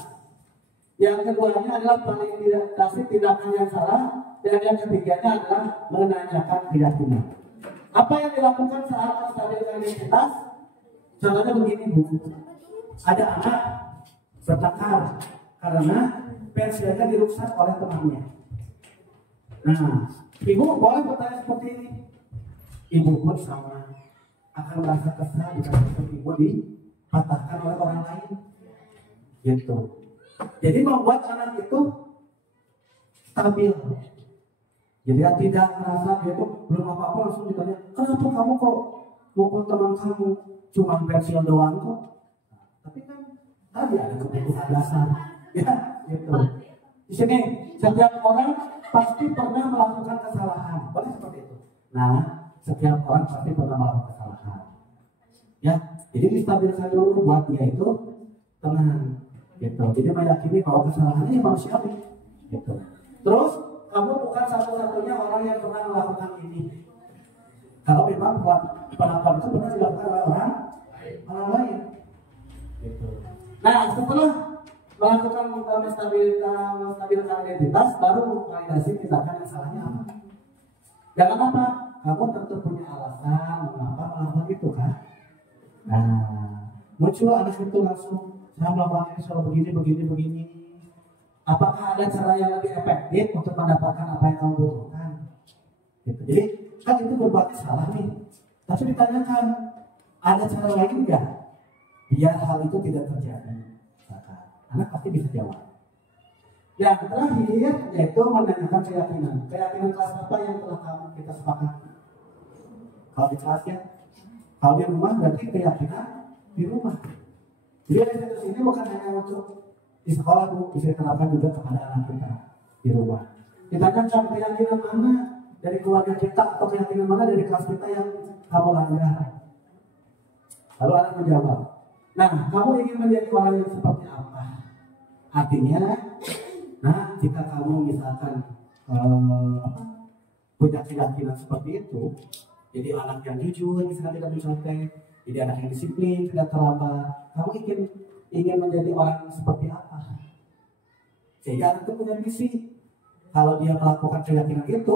Yang keduanya adalah validasi tindakan yang salah. Dan yang ketiganya adalah menanyakan keyakinan. Apa yang dilakukan saat menstabilkan identitas? Contohnya begini Bu. Ada anak bertengkar karena pensilnya dirusak oleh temannya. Nah, ibu boleh bertanya seperti ini. Ibu pun sama akan merasa kesal jika ibu dipatahkan oleh orang lain. Gitu. Jadi membuat anak itu stabil. Jadi dia tidak merasa dia itu belum apa-apa langsung ditanya, kenapa kamu kok mukul teman kamu? Cuma pensil doang kok. Tapi kan tadi ada kebutuhan dasar. Ya, gitu. Di sini setiap orang pasti pernah melakukan kesalahan. Boleh seperti itu. Nah, setiap orang pasti pernah melakukan kesalahan. Ya, jadi distabilkan dulu buat dia itu tenang. Gitu. Jadi meyakini bahwa kesalahannya manusiawi. Gitu. Terus kamu bukan satu-satunya orang yang pernah melakukan ini. Kalau memang penangkapan itu pernah dilakukan oleh orang lain. Gitu. Nah, setelah melakukan menstabilkan identitas, baru validasi tindakan yang salahnya apa. Jangan apa? Kamu tentu punya alasan mengapa melakukan itu kan? Nah, muncul anak itu langsung saya melakukan ini soal begini. Apakah ada cara yang lebih efektif untuk mendapatkan apa yang kamu butuhkan? Gitu. Jadi kan itu berbuat salah nih. Tapi ditanyakan, ada cara lain enggak? Biar hal itu tidak terjadi. Anak pasti bisa jawab. Yang terakhir yaitu menanyakan keyakinan. Keyakinan kelas apa yang telah kita sepakati? Kalau di kelas ya, kalau di rumah berarti keyakinan di rumah. Jadi restitusi ini bukan hanya untuk di sekolah Bu, bisa diterapkan juga kepada anak kita di rumah. Ditanyakan keyakinan mana dari keluarga kita atau keyakinan mana dari kelas kita yang kamu langgar. Lalu anak menjawab. Nah, kamu ingin menjadi orang yang seperti apa? Artinya, nah jika kamu misalkan punya keyakinan seperti itu, jadi anak yang jujur, misalkan tidak mencontek, jadi anak yang disiplin, tidak terlambat, kamu ingin menjadi orang seperti apa? Sehingga anak itu punya misi. Kalau dia melakukan keyakinan itu,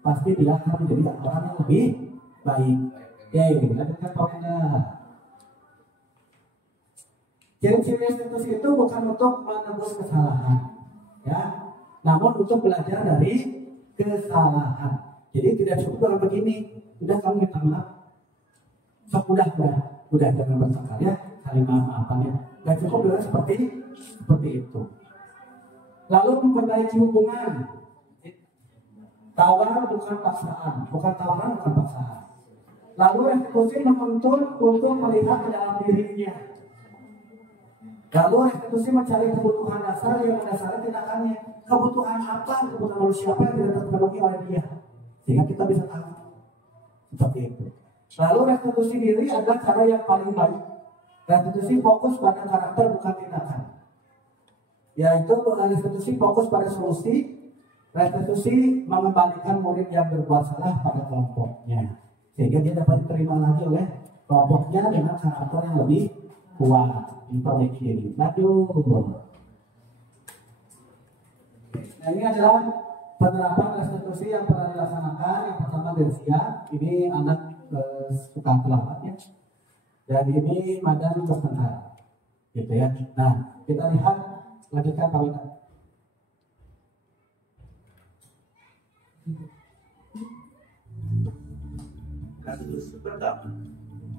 pasti dia akan menjadi orang yang lebih baik. Lanjutkan Pak. Ciri-ciri restitusi itu bukan untuk menebus kesalahan, ya, namun untuk belajar dari kesalahan. Jadi tidak cukup dengan begini, udah kamu minta maaf, udah jangan bertengkar ya, saling maaf-maafan ya. Gak cukup dengan seperti itu. Lalu memperbaiki hubungan. Tawaran bukan paksaan. Lalu restitusi menuntun untuk melihat ke dalam dirinya. Lalu restitusi mencari kebutuhan dasar yang mendasari tindakannya. Kebutuhan apa? Kebutuhan manusia apa yang tidak terpenuhi oleh dia. Sehingga kita bisa tahu. Seperti itu. Lalu restitusi diri adalah cara yang paling baik. Restitusi fokus pada karakter bukan tindakan. Yaitu restitusi fokus pada solusi. Restitusi mengembalikan murid yang berbuat salah pada kelompoknya. Sehingga dia dapat diterima lagi oleh kelompoknya dengan karakter yang lebih kuat. Memperbaiki diri. Nah, ini adalah penerapan restitusi yang pernah dilaksanakan. Yang pertama Delsia, ini anak suka terlambat ya. Dan ini Madan bertengkar, gitu ya. Nah, kita lihat lanjutkan Pak Wina. Kasus pertama,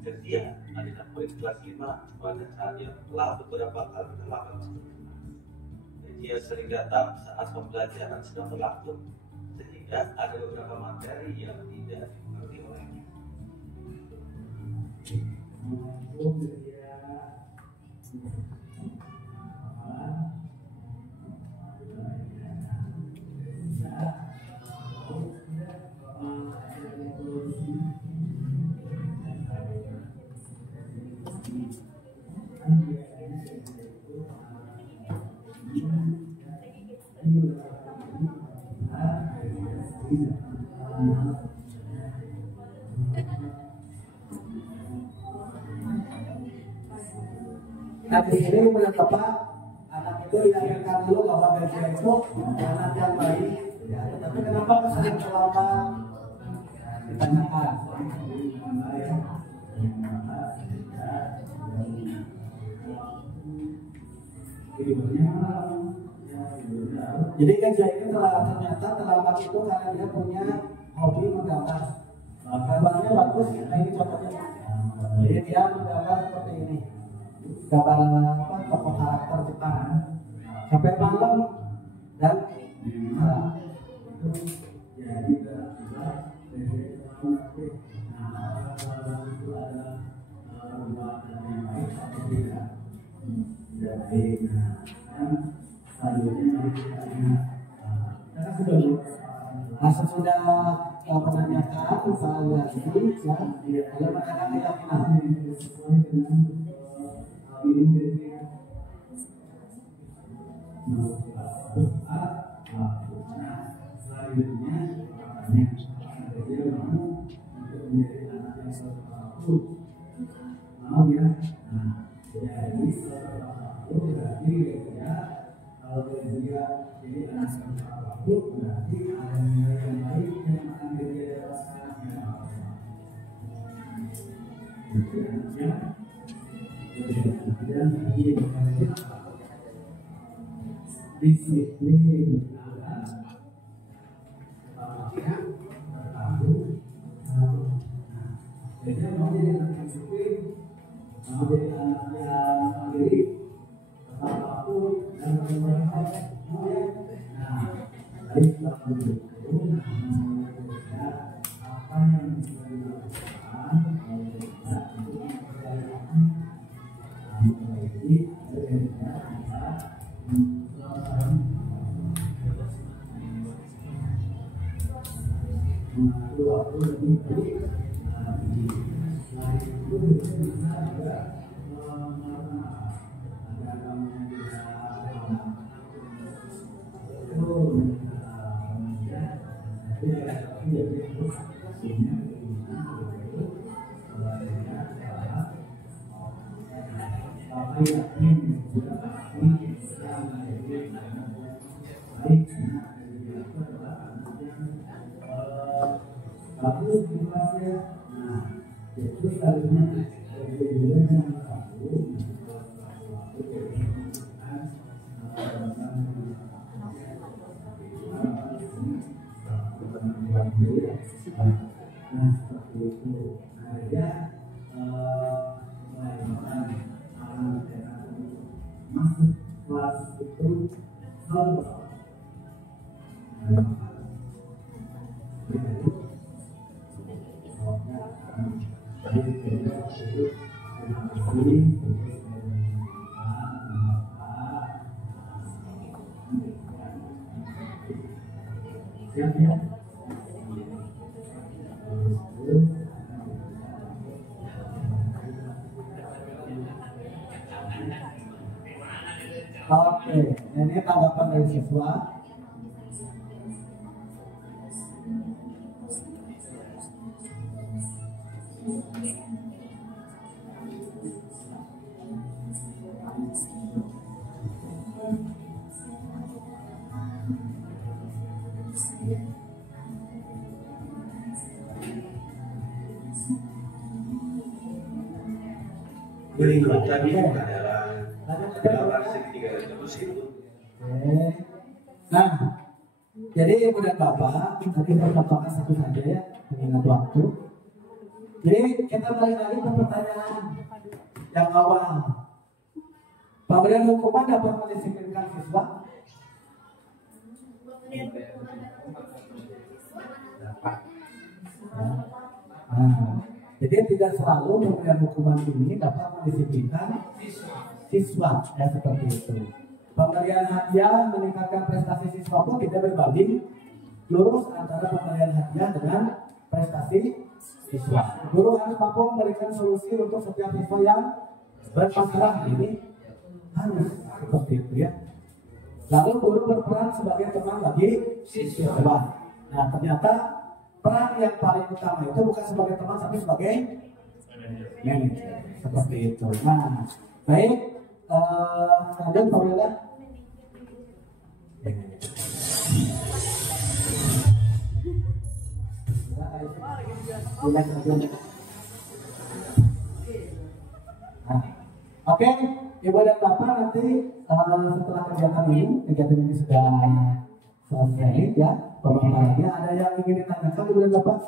Delsia adalah murid kelas 5 pada saat yang telah beberapa kali melakukan. Dia sering datang saat pembelajaran sedang berlangsung, sehingga ada beberapa materi yang tidak dimengerti olehnya. Nah di sini menurut Bapak, anak itu diajarkan dulu bahwa dia itu anak yang baik. Ya, tetapi kenapa sering terlambat? Ditanyakan. Jadi kerja ini ternyata terlambat itu karena dia punya hobi menggambar. Gambarnya bagus, nah ini contohnya. Jadi dia menggambar seperti ini. Gambar apa? Tokoh karakter Jepang. Sampai malam dan sudah menanyakan misalnya ya, kalau menanyakan keyakinan disiplin jadi mau jadi anak yang disiplin, mau jadi anak yang mandiri, apapun dan bermanfaat, mau ya. Nah, baik kita dulu apa yang bisa dilakukan kalau kita itu mempercayakan memperbaiki akhirnya mengatur waktu lebih baik. Selain itu bisa juga bagus situasinya. Nah, itu harusnya yang satu nah seperti itu. Nah dia masuk kelas itu selalu Oke, ini tanggapan dari siswa. Berikutnya adalah gambar segitiga terus itu. Nah, jadi ibu dan bapak nanti pertanyaan satu saja ya, mengingat waktu. Jadi kita balik lagi ke pertanyaan yang awal. Pemberian hukuman dapat mendisiplinkan siswa? Nah, jadi tidak selalu pemberian hukuman ini dapat mendisiplinkan siswa, ya seperti itu. Pemberian hadiah meningkatkan prestasi siswa pun tidak berbanding lurus antara pemberian hadiah dengan prestasi siswa. Guru harus mampu memberikan solusi untuk setiap siswa yang bermasalah ini, harus seperti itu ya. Lalu guru berperan sebagai teman bagi siswa. Nah ternyata peran yang paling utama itu bukan sebagai teman tapi sebagai manajer, seperti itu. Nah baik, Ada Pak Wilda? Oke, Ibu dan Bapak nanti setelah kegiatan ini sudah selesai ya pemaparannya. Ada yang ingin ditanyakan Ibu dan Bapak?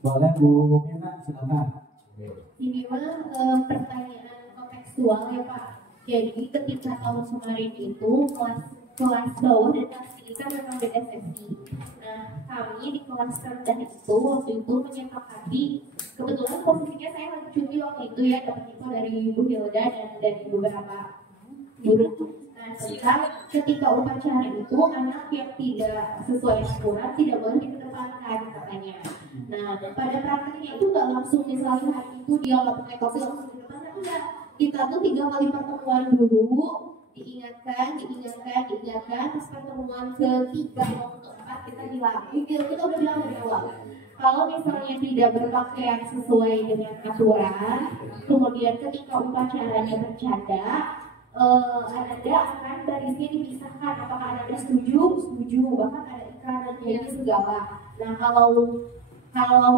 Boleh Bu Mina, silakan. Ini mah pertanyaan kontekstual ya Pak. Jadi ketika tahun kemarin itu kelas bawah dan kelas tinggi kan memang beda sesi. Nah kami di kelas rendah itu waktu itu menyepakati, kebetulan posisinya saya lagi cuti waktu itu ya, dapat info dari Bu Hilda dan dari beberapa guru. Nah ketika upacara itu anak yang tidak sesuai aturan tidak boleh dikedepankan katanya. Nah pada prakteknya itu nggak langsung misalnya hari itu dia nggak pakai topi langsung di depan, enggak. Kita tuh 3 kali pertemuan dulu, diingatkan, pas pertemuan ketiga atau keempat kita bilang, kita udah bilang dari awal, kalau misalnya tidak berpakaian sesuai dengan aturan, kemudian ketika upacaranya bercanda, Ananda akan barisnya dipisahkan. Apakah Ananda setuju? Setuju, bahkan ada iklanannya segala. Nah kalau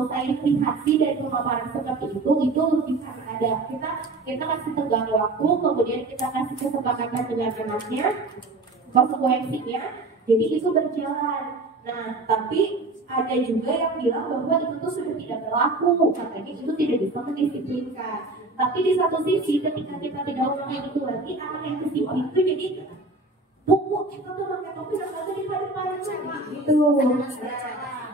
saya lihat sih dari pemaparan seperti itu bisa ada kita kasih tenggang waktu, kemudian kita kasih kesepakatan dengan anaknya, konsekuensinya, jadi itu berjalan. Nah tapi ada juga yang bilang bahwa itu tuh sudah tidak berlaku, katanya itu tidak bisa mendisiplinkan. Tapi di satu sisi ketika kita tidak memakai itu lagi, anak yang disiplin itu jadi buku kita tuh pakai topi dan kalau di depan sama gitu.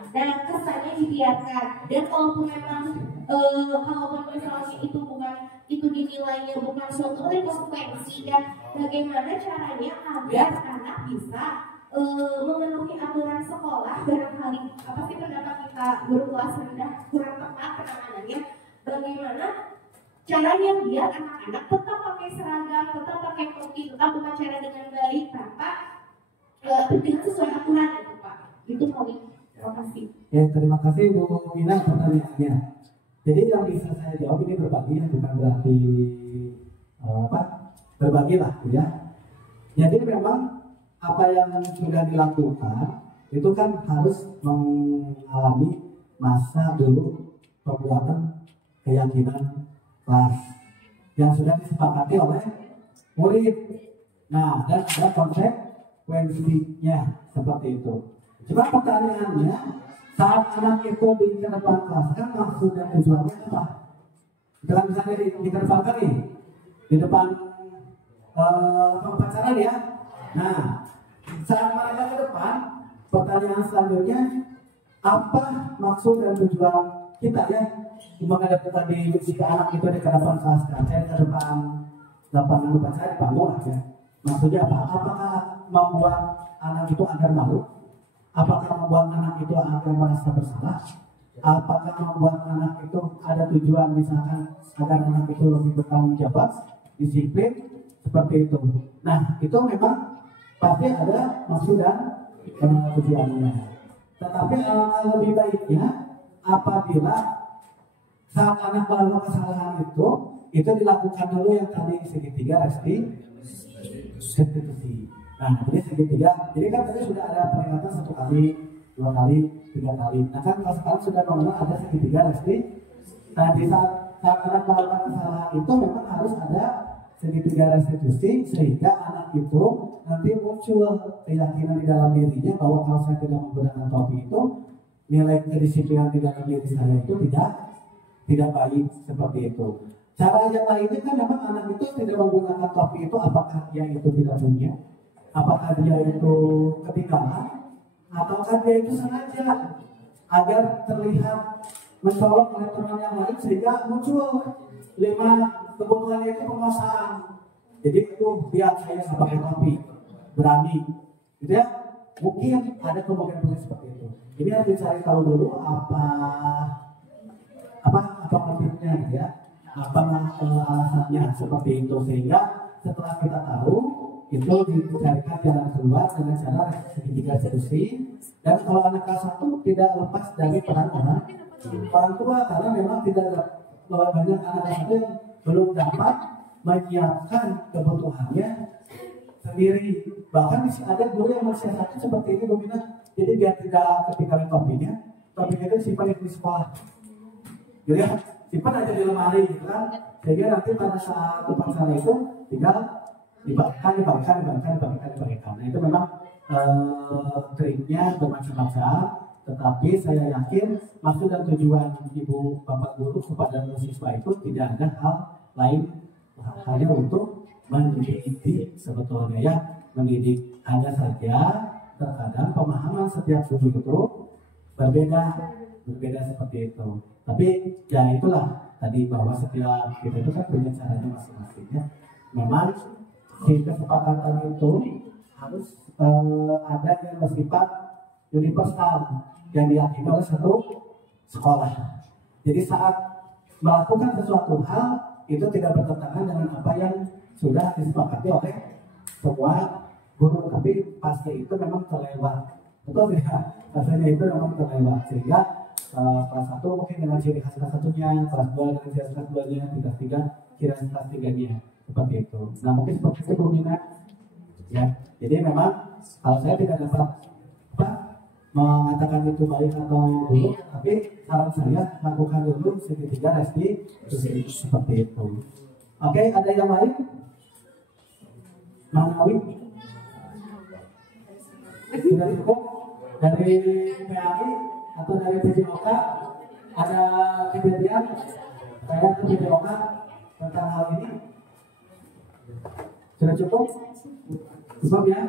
Dan kesannya dibiarkan, dan kalaupun memang kalaupun misalnya itu dinilainya bukan suatu konsekuensi, dan bagaimana caranya agar anak bisa memenuhi aturan sekolah, barangkali apa sih pendapat kita guru kelas rendah kurang tepat penanganannya, bagaimana caranya biar anak-anak tetap pakai seragam, tetap pakai topi, tetap upacara dengan baik tanpa dengan sesuai aturan itu Pak. Itu paling. Terima kasih. Ya, terima kasih Bu Mina pertanyaannya. Jadi yang bisa saya jawab ini berbagi, bukan berarti berbagi lah ya. Jadi memang apa yang sudah dilakukan itu kan harus mengalami masa dulu pembuatan keyakinan kelas yang sudah disepakati oleh murid. Nah, dan ada konsekuensinya seperti itu. Cuma pertanyaannya, saat anak itu di depan kelas kan maksud dan tujuannya apa? Kalau misalnya dikedepankan nih di depan upacara ya. Nah, saat mereka ke depan, pertanyaan selanjutnya, apa maksud dan tujuan kita ya? Menghadapi tadi jika anak itu di depan kelas kan, ke depan lapangan upacara di panggung ya. Maksudnya apa? Apakah membuat anak itu agar malu? Apakah membuat anak itu akan merasa bersalah? Apakah membuat anak itu ada tujuan misalkan agar anak itu lebih bertanggung jawab, disiplin, seperti itu. Nah, itu memang pasti ada maksud dan tujuannya. Tetapi lebih baiknya apabila saat anak melakukan kesalahan itu dilakukan dulu yang tadi segitiga restitusi. Nah, jadi segitiga, jadi kan tadi sudah ada peringatan 1 kali, 2 kali, 3 kali. Nah kan kalau sekarang sudah mengenal ada segitiga restitusi. Nah di saat anak melakukan kesalahan itu memang harus ada segitiga restitusi sehingga anak itu nanti muncul keyakinan di dalam dirinya bahwa kalau saya tidak menggunakan topi itu nilai kedisiplinan di dalam diri saya itu tidak baik seperti itu. Cara yang lainnya kan memang anak itu tidak menggunakan topi itu apakah dia itu tidak punya? Apakah dia itu ketinggalan ataukah dia itu sengaja agar terlihat mencolok oleh teman yang lain sehingga muncul 5 kebutuhan itu penguasaan. Jadi itu dia saya nggak pakai topi berani, gitu ya. Mungkin ada kemungkinan seperti itu. Ini harus dicari tahu dulu apa motifnya ya, apa alasannya seperti itu sehingga setelah kita tahu itu dicarikan jalan keluar dengan cara segitiga sedusi. Dan kalau anak kelas 1 tidak lepas dari peran orang tua, karena memang tidak banyak anak kelas 1 yang belum dapat menyiapkan kebutuhannya sendiri. Bahkan ada guru yang mensiasati seperti ini, Bu Mina. Jadi biar tidak ketinggalan kopinya itu simpan di sekolah. Jadi simpan aja di lemari gitu kan. Sehingga nanti pada saat upacara itu tinggal dibagikan. Nah itu memang triknya bermacam-macam. Tetapi saya yakin maksud dan tujuan ibu bapak guru kepada siswa itu tidak ada hal lain hanya untuk mendidik sebetulnya ya, mendidik. Hanya saja terkadang pemahaman setiap guru itu berbeda seperti itu. Tapi ya itulah tadi bahwa setiap kita itu kan punya caranya masing-masingnya. Memang si kesepakatan itu harus ada yang bersifat universal yang diyakini oleh satu sekolah. Jadi saat melakukan sesuatu hal itu tidak bertentangan dengan apa yang sudah disepakati oleh semua guru, tapi pasti itu memang terlewat. Betul tidak? Rasanya itu memang terlewat sehingga kelas 1 mungkin dengan ciri khas kelas 1-nya, kelas 2 dengan ciri khas kelas 2-nya, kelas 3 ciri khas kelas 3-nya, seperti itu. Nah mungkin seperti itu Bu Mina. Ya, jadi memang kalau saya tidak dapat mengatakan itu baik atau buruk, tapi saran saya lakukan dulu segitiga restitusi seperti itu. Oke, ada yang lain? Manawi? Sudah cukup? Dari PAI atau dari PJOK ada kejadian saya ke PJOK tentang hal ini? Sudah cukup? Cukup ya?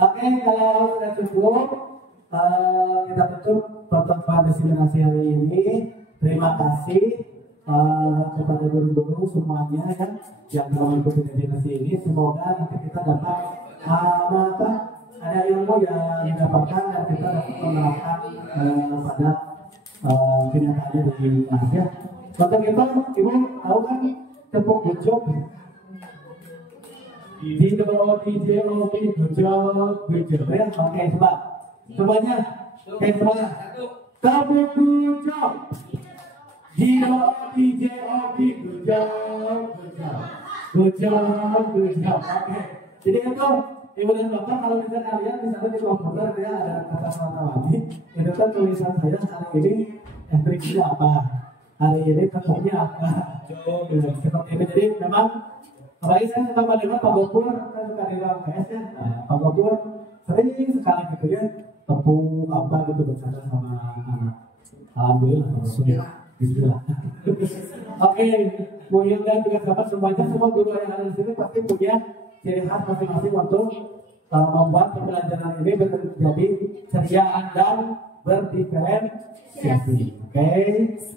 Oke, kalau sudah cukup, kita tutup pertemuan diseminasi hari ini. Terima kasih kepada guru-guru semuanya yang telah mengikuti diseminasi ini. Semoga nanti kita dapat ada ilmu yang didapatkan dan kita dapat menerapkan pada kenyataannya di Asia. Untuk itu, Ibu tahu kan tepuk gojok? DJ-OB gojok ya. Oke, coba. Semuanya, semua. Tepuk gojok. DJ-OB gojok. Oke. Jadi itu Ibu dan Bapak, kalau misalnya kalian misalnya di komputer ya ada kata Fatawati, itu kan tulisan saya hari ini triknya apa, hari ini ketopnya apa, seperti itu. Jadi memang apalagi saya suka mendengar Pak Gopur, kan suka di LKS ya, Pak Gopur sering sekali gitu ya tepung apa gitu bercanda sama anak. Alhamdulillah, Bismillah. Oke, Bu Yul dan juga sahabat semuanya, semua guru yang ada di sini pasti punya ciri khas masing-masing untuk membuat pembelajaran ini menjadi ceria dan berdiferensiasi. Oke,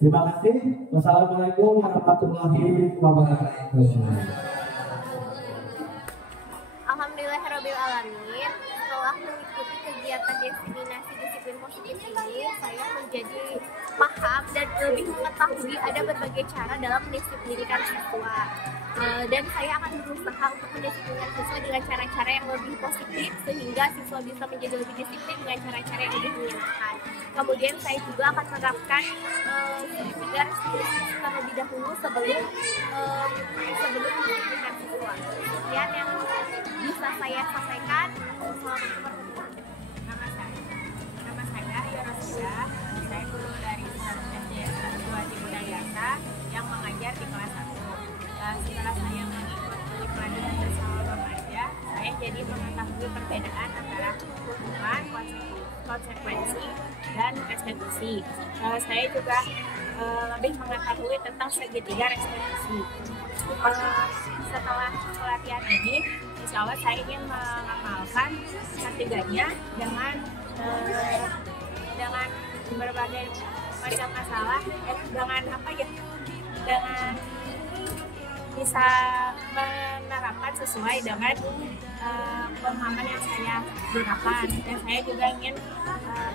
terima kasih. Wassalamualaikum warahmatullahi wabarakatuh. Alhamdulillahirrahmanirrahim. Setelah mengikuti kegiatan diseminasi disiplin positif ini, saya menjadi paham dan lebih mengetahui ada berbagai cara dalam mendisiplinkan siswa. Dan saya akan berusaha untuk mendisiplinkan siswa dengan cara-cara yang lebih positif sehingga siswa bisa menjadi lebih disiplin dengan cara-cara yang lebih menyenangkan. Kemudian saya juga akan menerapkan segitiga restitusi terlebih dahulu sebelum mendisiplinkan siswa. Kemudian yang bisa saya sampaikan, nama saya Yorosida, saya guru dari SD 2 di Budayasa yang mengajar di kelas 1. Setelah saya mengikuti pelajaran bersama remaja, saya jadi mengetahui perbedaan antara hukuman, konsekuensi, dan restitusi. Saya juga lebih mengetahui tentang segitiga restitusi. Setelah pelatihan ini, insya Allah saya ingin mengamalkan ketiganya dengan berbagai macam masalah, dengan bisa menerapkan sesuai dengan pemahaman yang saya gunakan, dan saya juga ingin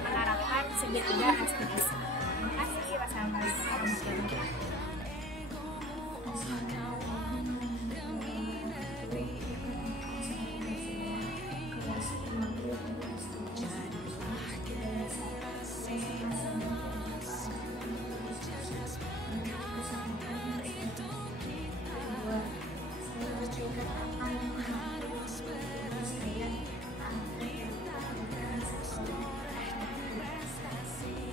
menerapkan segitiga restitusi. Terima kasih. Wassalamualaikum warahmatullahi wabarakatuh. akan membantu saya.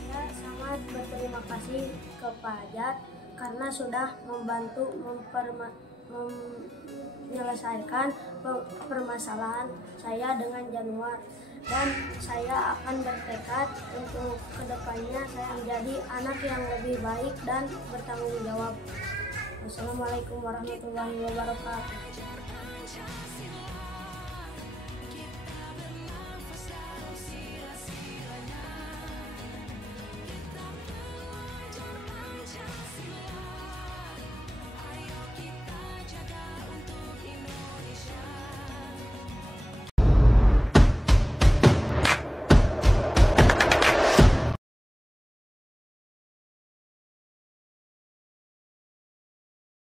Saya sangat berterima kasih kepada karena sudah membantu menyelesaikan permasalahan saya dengan Januar, dan saya akan bertekad untuk kedepannya saya menjadi anak yang lebih baik dan bertanggung jawab. Wassalamualaikum warahmatullahi wabarakatuh.